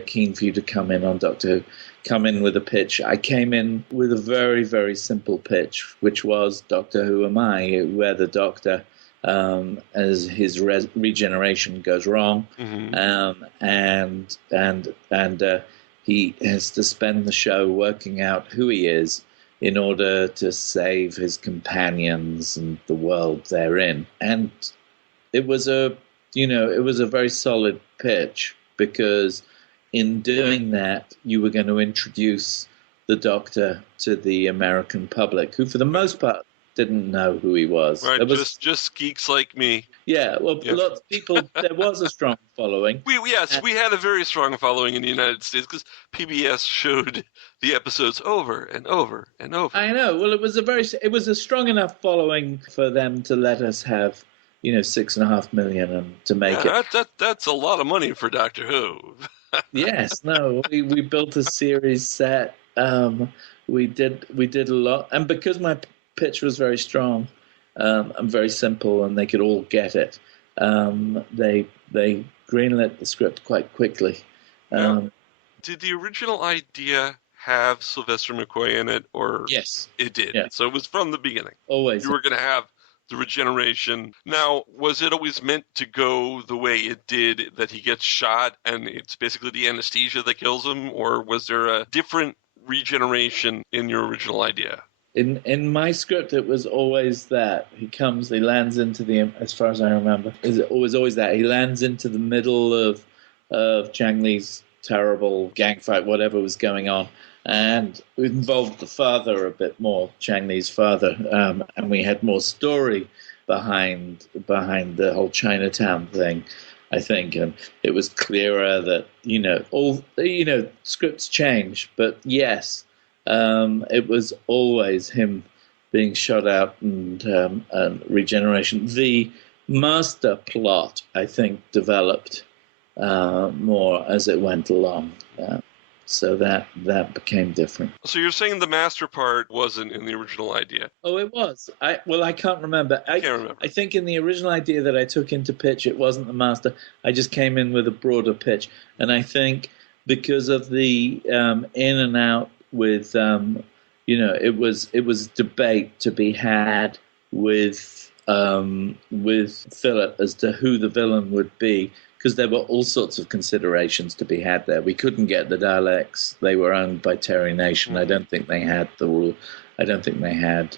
keen for you to come in on Doctor Who. Come in with a pitch. I came in with a very, very simple pitch, which was Doctor Who Am I, where the Doctor, as his regeneration goes wrong, and he has to spend the show working out who he is in order to save his companions and the world they're in. And it was a very solid pitch, because in doing that, you were going to introduce the Doctor to the American public, who for the most part didn't know who he was. Right, just geeks like me. Yeah, well, lots of people, there was a strong following. We had a very strong following in the United States, because PBS showed the episodes over and over and over. I know. Well, it was a strong enough following for them to let us have, 6.5 million and to make it. That's a lot of money for Doctor Who. Yes, no, we built a series set. We did a lot, and because my pitch was very strong and very simple, and they could all get it, they greenlit the script quite quickly. Did the original idea have Sylvester McCoy in it, or yes, it did? Yeah. So it was from the beginning. Always, you were going to have the regeneration. Now, was it always meant to go the way it did, that he gets shot and it's basically the anesthesia that kills him, or was there a different regeneration in your original idea? In my script, it was always that he lands into as far as I remember, it was always that he lands into the middle of Chang Li's terrible gang fight, whatever was going on. And it involved the father a bit more, Chang Li's father, and we had more story behind the whole Chinatown thing, I think, and it was clearer that scripts change, but yes, it was always him being shot out and regeneration. The master plot, I think, developed more as it went along. So that became different. So you're saying the master part wasn't in the original idea? Oh, it was. I can't remember. I can't remember. I think in the original idea that I took into pitch, it wasn't the master. I just came in with a broader pitch. And I think because of the in and out with it was debate to be had with Philip as to who the villain would be, because there were all sorts of considerations to be had there. We couldn't get the Daleks; they were owned by Terry Nation. Mm-hmm. I don't think they had the rule. I don't think they had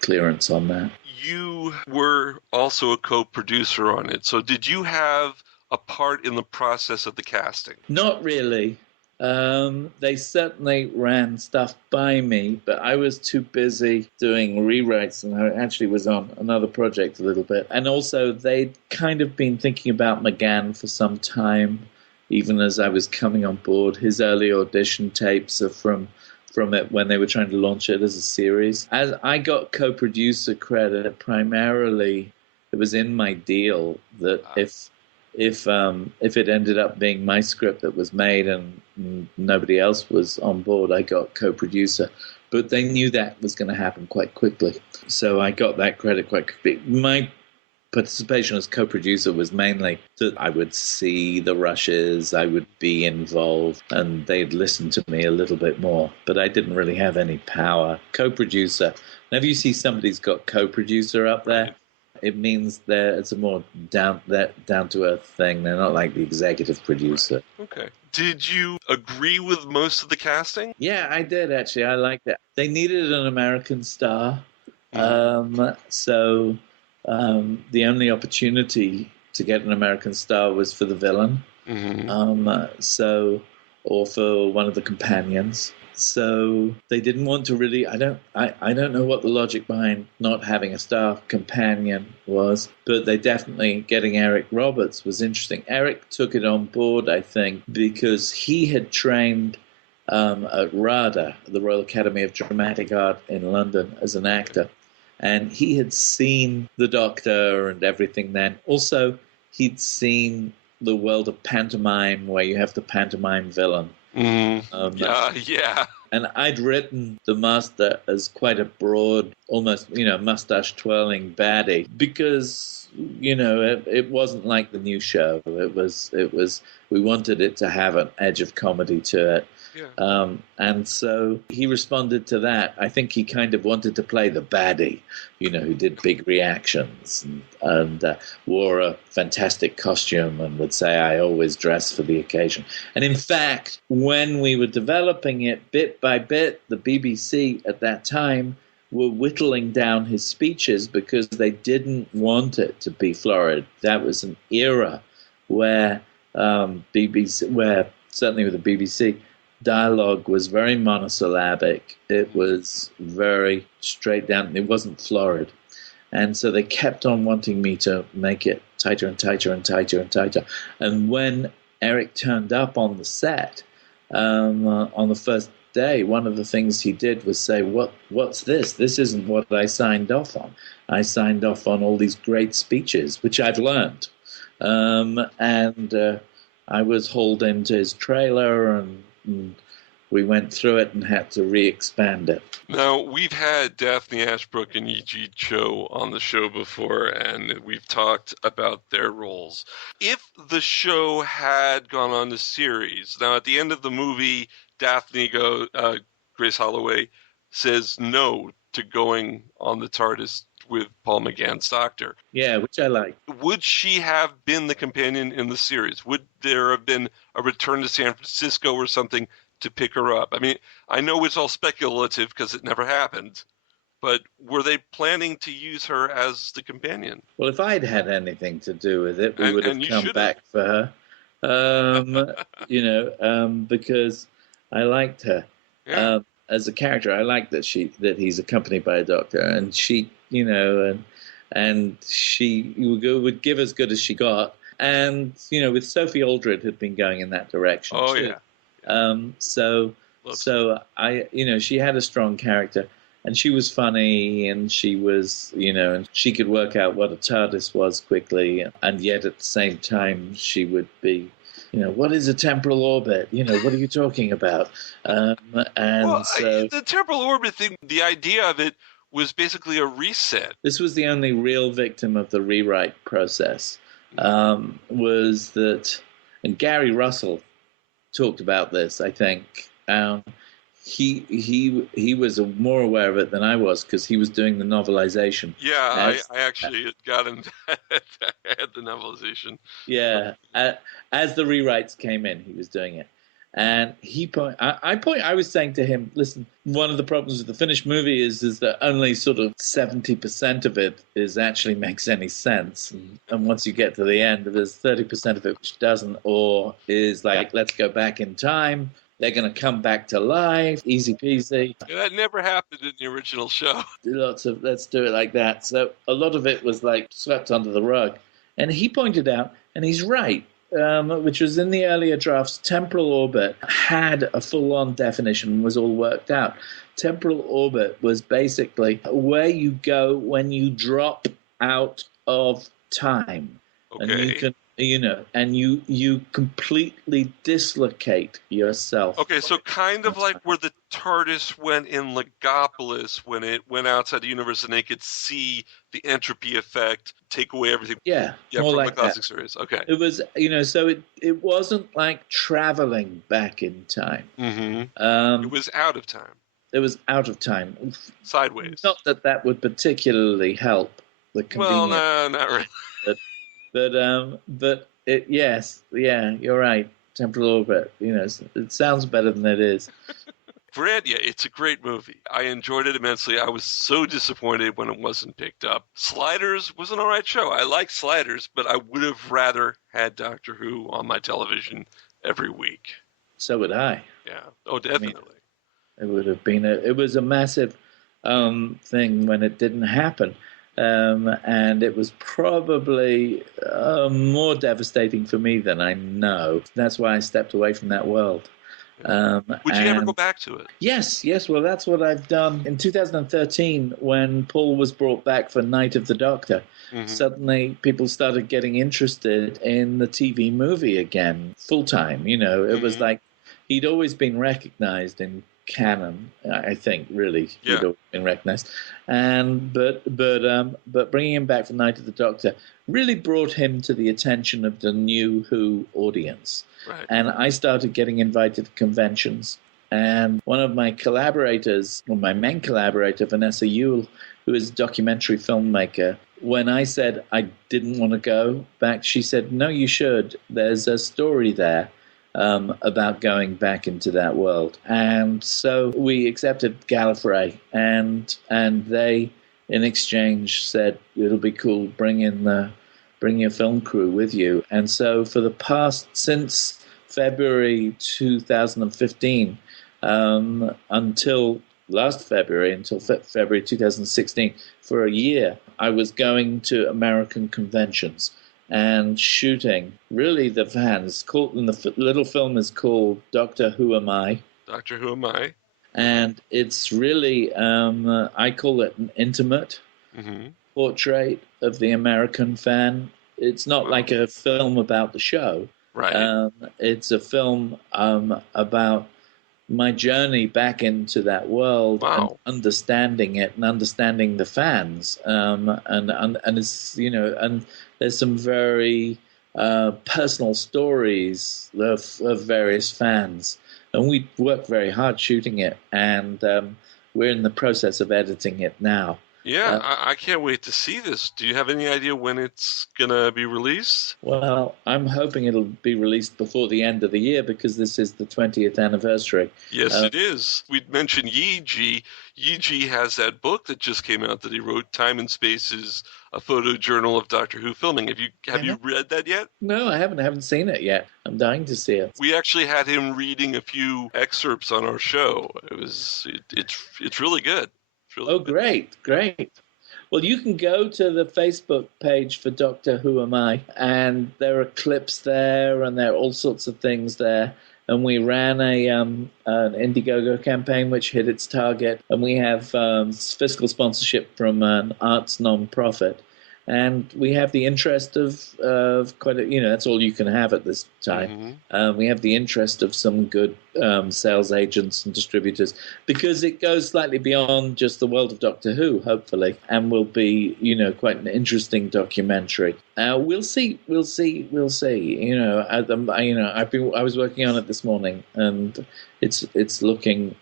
clearance on that. You were also a co-producer on it, so did you have a part in the process of the casting? Not really. They certainly ran stuff by me, but I was too busy doing rewrites, and I actually was on another project a little bit. And also, they'd kind of been thinking about McGann for some time, even as I was coming on board. His early audition tapes are from it when they were trying to launch it as a series. As I got co-producer credit, primarily it was in my deal that if it ended up being my script that was made and nobody else was on board, I got co-producer. But they knew that was going to happen quite quickly. So I got that credit quite quickly. My participation as co-producer was mainly that I would see the rushes, I would be involved, and they'd listen to me a little bit more. But I didn't really have any power. Co-producer, whenever you see somebody's got co-producer up there, it means that it's a more down-to-earth thing. They're not like the executive producer. Okay. Did you agree with most of the casting? Yeah, I did, actually. I liked it. They needed an American star. So the only opportunity to get an American star was for the villain. Or for one of the companions. So they didn't want to really. I don't know what the logic behind not having a star companion was, but they definitely getting Eric Roberts was interesting. Eric took it on board, I think, because he had trained at RADA, the Royal Academy of Dramatic Art in London, as an actor, and he had seen the Doctor and everything. Then also he'd seen the world of pantomime, where you have the pantomime villain. Yeah. And I'd written the Master as quite a broad, almost, mustache twirling baddie, because, it wasn't like the new show. It was. We wanted it to have an edge of comedy to it. Yeah. And so he responded to that. I think he kind of wanted to play the baddie, who did big reactions and wore a fantastic costume and would say, I always dress for the occasion. And in fact, when we were developing it bit by bit, the BBC at that time were whittling down his speeches because they didn't want it to be florid. That was an era where certainly with the BBC, dialogue was very monosyllabic. It was very straight down. It wasn't florid. And so they kept on wanting me to make it tighter and tighter and tighter and tighter. And when Eric turned up on the set on the first day, one of the things he did was say, what's this? This isn't what I signed off on. I signed off on all these great speeches, which I've learned. I was hauled into his trailer and we went through it and had to re-expand it. Now, we've had Daphne Ashbrook and E.G. Cho on the show before, and we've talked about their roles. If the show had gone on the series, now at the end of the movie, Daphne Grace Holloway says no to going on the TARDIS with Paul McGann's Doctor. Yeah, which I like. Would she have been the companion in the series? Would there have been a return to San Francisco or something to pick her up? I mean, I know it's all speculative because it never happened, but were they planning to use her as the companion? Well, if I'd had anything to do with it, we would have come back for her. Because I liked her. Yeah. As a character, I like that he's accompanied by a doctor, and she, and she would give as good as she got. And, with Sophie Aldred had been going in that direction. Oh, too. yeah. So I, she had a strong character, and she was funny, and she was, and she could work out what a TARDIS was quickly, and yet at the same time she would be, what is a temporal orbit? What are you talking about? The temporal orbit thing, the idea of it was basically a reset. This was the only real victim of the rewrite process, was that, and Gary Russell talked about this, I think. he was more aware of it than I was because he was doing the novelization. Yeah, I actually got him at the novelization. Yeah, as the rewrites came in, he was doing it. And I was saying to him, listen, one of the problems with the finished movie is that only sort of 70% of it actually makes any sense. And once you get to the end, there's 30% of it which doesn't, or is like, let's go back in time. They're going to come back to life, easy peasy. Yeah, that never happened in the original show. Lots of, let's do it like that. So a lot of it was like swept under the rug. And he pointed out, and he's right, which was in the earlier drafts, temporal orbit had a full-on definition and was all worked out. Temporal orbit was basically where you go when you drop out of time. Okay. And you can, and you completely dislocate yourself. Okay, so kind of like where the TARDIS went in Legopolis when it went outside the universe and they could see the entropy effect take away everything. Yeah, from more like the classic that. series. Okay. It was, so it wasn't like traveling back in time. Mm-hmm. It was out of time. It was out of time. Sideways. Not that would particularly help the convenience. Well, no, not really. But you're right. Temporal orbit, it sounds better than it is. Brand, yeah, it's a great movie. I enjoyed it immensely. I was so disappointed when it wasn't picked up. Sliders was an all right show. I like Sliders, but I would have rather had Doctor Who on my television every week. So would I. Yeah. Oh, definitely. It would have been it was a massive thing when it didn't happen. And it was probably more devastating for me than I know. That's why I stepped away from that world. Would you ever go back to it? Yes. Well, that's what I've done. In 2013, when Paul was brought back for Night of the Doctor, suddenly people started getting interested in the TV movie again, full time. It was like he'd always been recognized in canon, I think, really. Yeah. He'd always been recognized. But bringing him back for Night of the Doctor really brought him to the attention of the new Who audience. Right. And I started getting invited to conventions. And one of my collaborators, or my main collaborator, Vanessa Yule, who is a documentary filmmaker, when I said I didn't want to go back, she said, no, you should. There's a story there about going back into that world. And so we accepted Gallifrey, and they, in exchange, said, it'll be cool, bring your film crew with you. And so for the past, since February 2015, until last February, until February 2016, for a year, I was going to American conventions and shooting really the fans. And the little film is called Doctor Who Am I? Doctor Who Am I? And it's really, I call it an intimate portrait of the American fan. It's not like a film about the show. Right. It's a film about my journey back into that world and understanding it and understanding the fans. And it's, and there's some very personal stories of various fans. And we worked very hard shooting it, and we're in the process of editing it now. Yeah, I can't wait to see this. Do you have any idea when it's going to be released? Well, I'm hoping it'll be released before the end of the year because this is the 20th anniversary. Yes, it is. We'd mentioned Yi Ji. Yi Ji has that book that just came out that he wrote, Time and Spaces, a photo journal of Doctor Who filming. Have you read that yet? No, I haven't. I haven't seen it yet. I'm dying to see it. We actually had him reading a few excerpts on our show. It's really good. Great. Well, you can go to the Facebook page for Doctor Who Am I, and there are clips there, and there are all sorts of things there. And we ran an Indiegogo campaign which hit its target, and we have fiscal sponsorship from an arts non-profit. And we have the interest of quite a, that's all you can have at this time. We have the interest of some good sales agents and distributors, because it goes slightly beyond just the world of Doctor Who, hopefully, and will be, quite an interesting documentary. We'll see. I was working on it this morning, and it's looking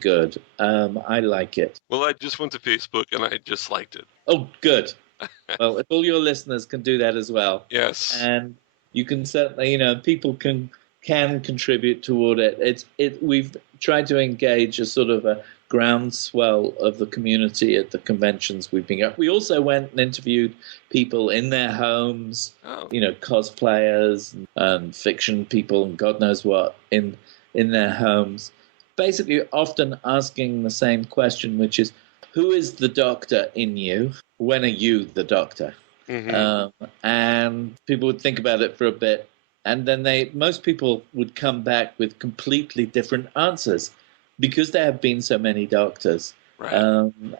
good. I like it. Well, I just went to Facebook and I just liked it. Oh, good. Well, if all your listeners can do that as well. Yes. And you can certainly, people can contribute toward it. We've tried to engage a sort of a groundswell of the community at the conventions we've been at. We also went and interviewed people in their homes, cosplayers and fiction people and God knows what in their homes, basically often asking the same question, which is, who is the Doctor in you? When are you the Doctor? Mm-hmm. And people would think about it for a bit, and then most people would come back with completely different answers, because there have been so many Doctors, right.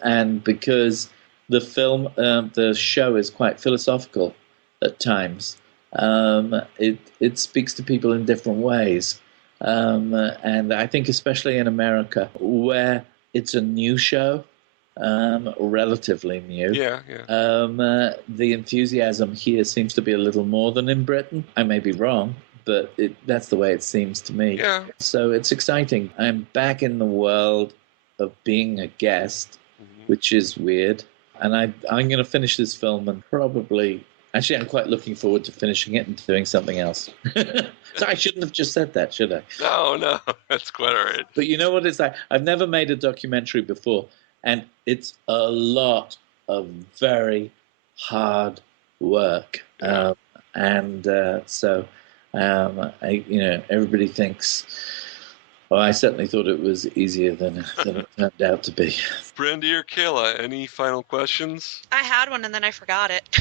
And because the show is quite philosophical at times. It speaks to people in different ways, and I think especially in America, where it's a new show. Relatively new. Yeah. The enthusiasm here seems to be a little more than in Britain. I may be wrong, but that's the way it seems to me. Yeah. So it's exciting. I'm back in the world of being a guest, which is weird. And I'm going to finish this film and probably... Actually, I'm quite looking forward to finishing it and doing something else. So I shouldn't have just said that, should I? No, that's quite all right. But you know what it's like? I've never made a documentary before. And it's a lot of very hard work, so everybody thinks. Well, I certainly thought it was easier than it turned out to be. Brandi or Kayla, any final questions? I had one and then I forgot it.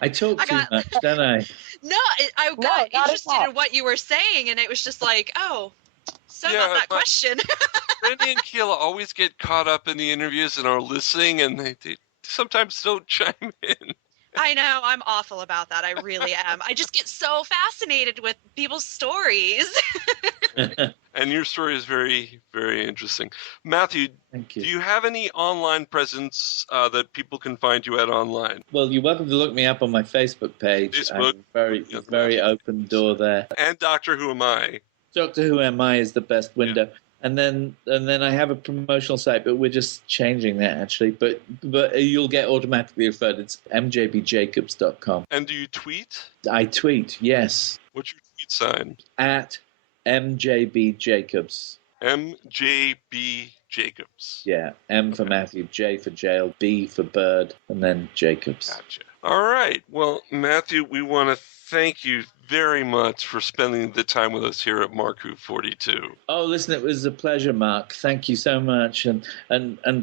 I talk too much, don't I? No, I got interested in what you were saying, and it was just like, oh. Sorry about that question. Brandi and Kayla always get caught up in the interviews and are listening, and they sometimes don't chime in. I know. I'm awful about that. I really am. I just get so fascinated with people's stories. And your story is very, very interesting. Matthew, thank you. Do you have any online presence that people can find you at online? Well, you're welcome to look me up on my Facebook page. Facebook. Very open door there. And Doctor Who Am I? Doctor Who Am I is the best window. Yeah. And then I have a promotional site, but we're just changing that actually. But you'll get automatically referred. It's mjbjacobs.com. And do you tweet? I tweet, yes. What's your tweet sign? At mjbjacobs. MJB Jacobs. Yeah, M for Matthew, J for jail, B for bird, and then Jacobs. Gotcha. All right. Well, Matthew, we want to thank you very much for spending the time with us here at MarkWHO42. Oh, listen, it was a pleasure, Mark. Thank you so much, and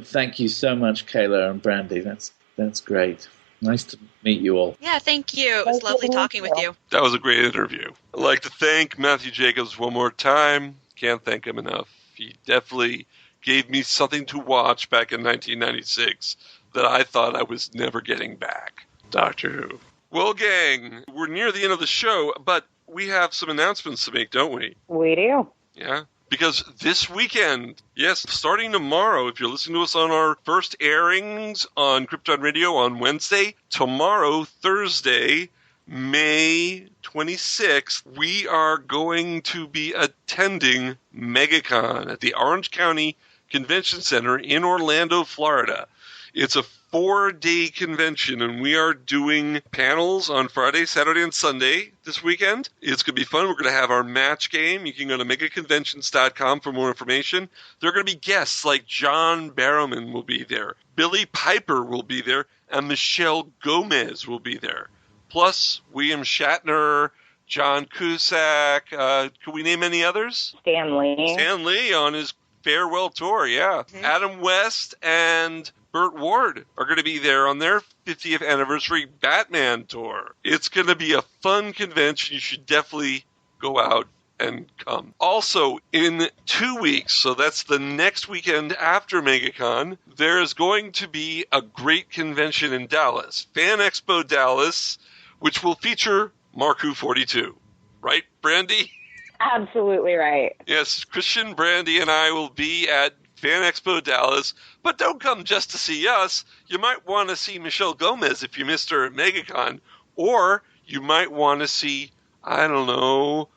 thank you so much, Kayla and Brandi. That's great. Nice to meet you all. Yeah, thank you. It was lovely talking with you. That was a great interview. I'd like to thank Matthew Jacobs one more time. Can't thank him enough. He definitely gave me something to watch back in 1996 that I thought I was never getting back. Doctor Who. Well, gang, we're near the end of the show, but we have some announcements to make, don't we? We do. Yeah. Because this weekend, yes, starting tomorrow, if you're listening to us on our first airings on Krypton Radio on Wednesday, tomorrow, Thursday, May 26th, we are going to be attending MegaCon at the Orange County Convention Center in Orlando, Florida. It's a 4-day convention, and we are doing panels on Friday, Saturday, and Sunday this weekend. It's going to be fun. We're going to have our match game. You can go to megaconventions.com for more information. There are going to be guests like John Barrowman will be there. Billy Piper will be there, and Michelle Gomez will be there. Plus, William Shatner, John Cusack. Can we name any others? Stan Lee. Stan Lee on his farewell tour, yeah. Mm-hmm. Adam West and Burt Ward are going to be there on their 50th anniversary Batman tour. It's going to be a fun convention. You should definitely go out and come. Also, in 2 weeks, so that's the next weekend after MegaCon, there's going to be a great convention in Dallas, Fan Expo Dallas, which will feature MarkWHO42. Right, Brandi? Absolutely right. Yes, Christian, Brandy, and I will be at Fan Expo Dallas, but don't come just to see us. You might want to see Michelle Gomez if you missed her at MegaCon, or you might want to see, I don't know,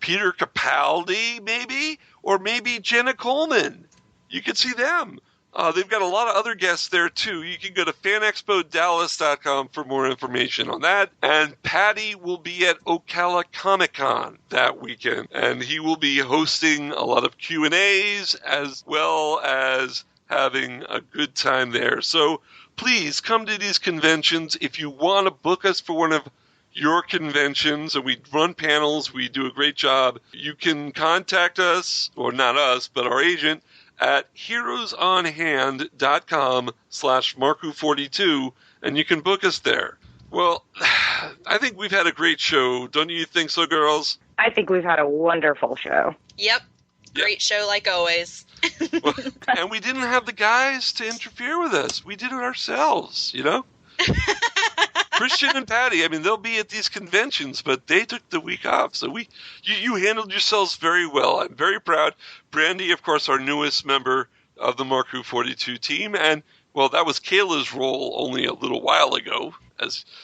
Peter-Capaldi, maybe? Or maybe Jenna Coleman. You could see them. They've got a lot of other guests there, too. You can go to fanexpodallas.com for more information on that. And Patty will be at Ocala Comic-Con that weekend, and he will be hosting a lot of Q&As as well as having a good time there. So please come to these conventions. If you want to book us for one of your conventions, and we run panels, we do a great job, you can contact us, or not us, but our agent, at heroesonhand.com/MarkWHO42, and you can book us there. Well, I think we've had a great show. Don't you think so, girls? I think we've had a wonderful show. Yep. Great show like always. Well, and we didn't have the guys to interfere with us. We did it ourselves, you know? Christian and Patty, I mean, they'll be at these conventions, but they took the week off. So you handled yourselves very well. I'm very proud. Brandy, of course, our newest member of the MarkWHO42 team. And, well, that was Kayla's role only a little while ago.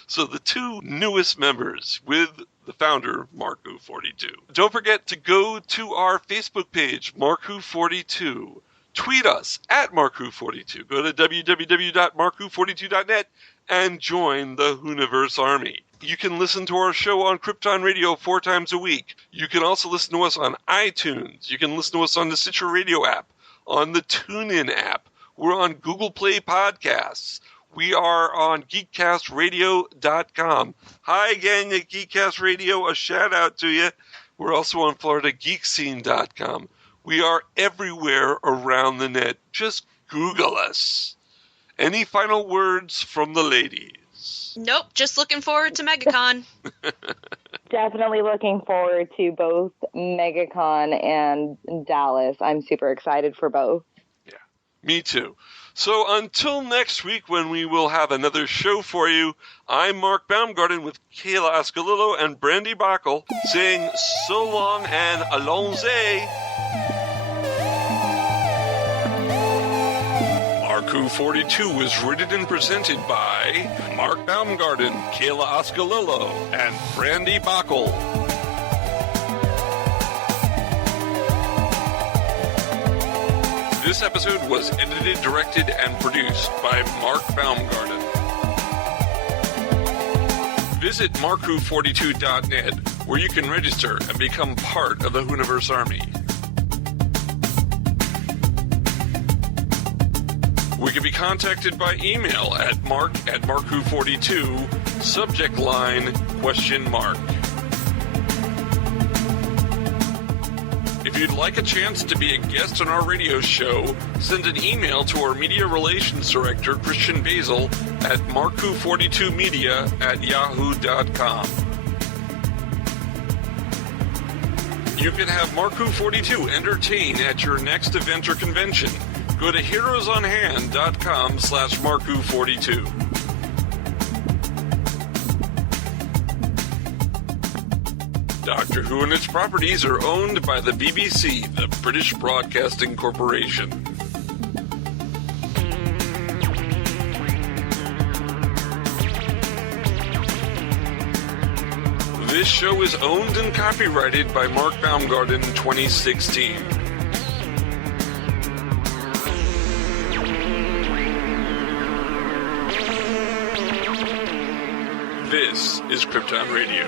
So the two newest members with the founder, MarkWHO42. Don't forget to go to our Facebook page, MarkWHO42. Tweet us at MarkWHO42. Go to www.markwho42.net and join the Whoniverse Army. You can listen to our show on Krypton Radio 4 times a week. You can also listen to us on iTunes. You can listen to us on the Stitcher Radio app, on the TuneIn app. We're on Google Play Podcasts. We are on geekcastradio.com. Hi, gang at Geekcast Radio. A shout out to you. We're also on FloridaGeekscene.com. We are everywhere around the net. Just Google us. Any final words from the ladies? Nope, just looking forward to MegaCon. Definitely looking forward to both MegaCon and Dallas. I'm super excited for both. Yeah, me too. So until next week when we will have another show for you, I'm Mark Baumgarten with Kayla-Ascolillo and brandi-bachle saying so long and allons-y. MarkWHO42 is written and presented by Mark Baumgarten, Kayla-Ascolillo, and brandi-bachle. This episode was edited, directed, and produced by Mark Baumgarten. Visit MarkWHO42.net, where you can register and become part of the Whoniverse Army. We can be contacted by email at mark@markwho42, subject line, ? If you'd like a chance to be a guest on our radio show, send an email to our Media Relations Director, Christian Basil, at markwho42media@yahoo.com. You can have MarkWHO42 entertain at your next event or convention. Go to heroesonhand.com/MarkWHO42. Doctor Who and its properties are owned by the BBC, the British Broadcasting Corporation. This show is owned and copyrighted by Mark Baumgarten 2016. This is Krypton Radio.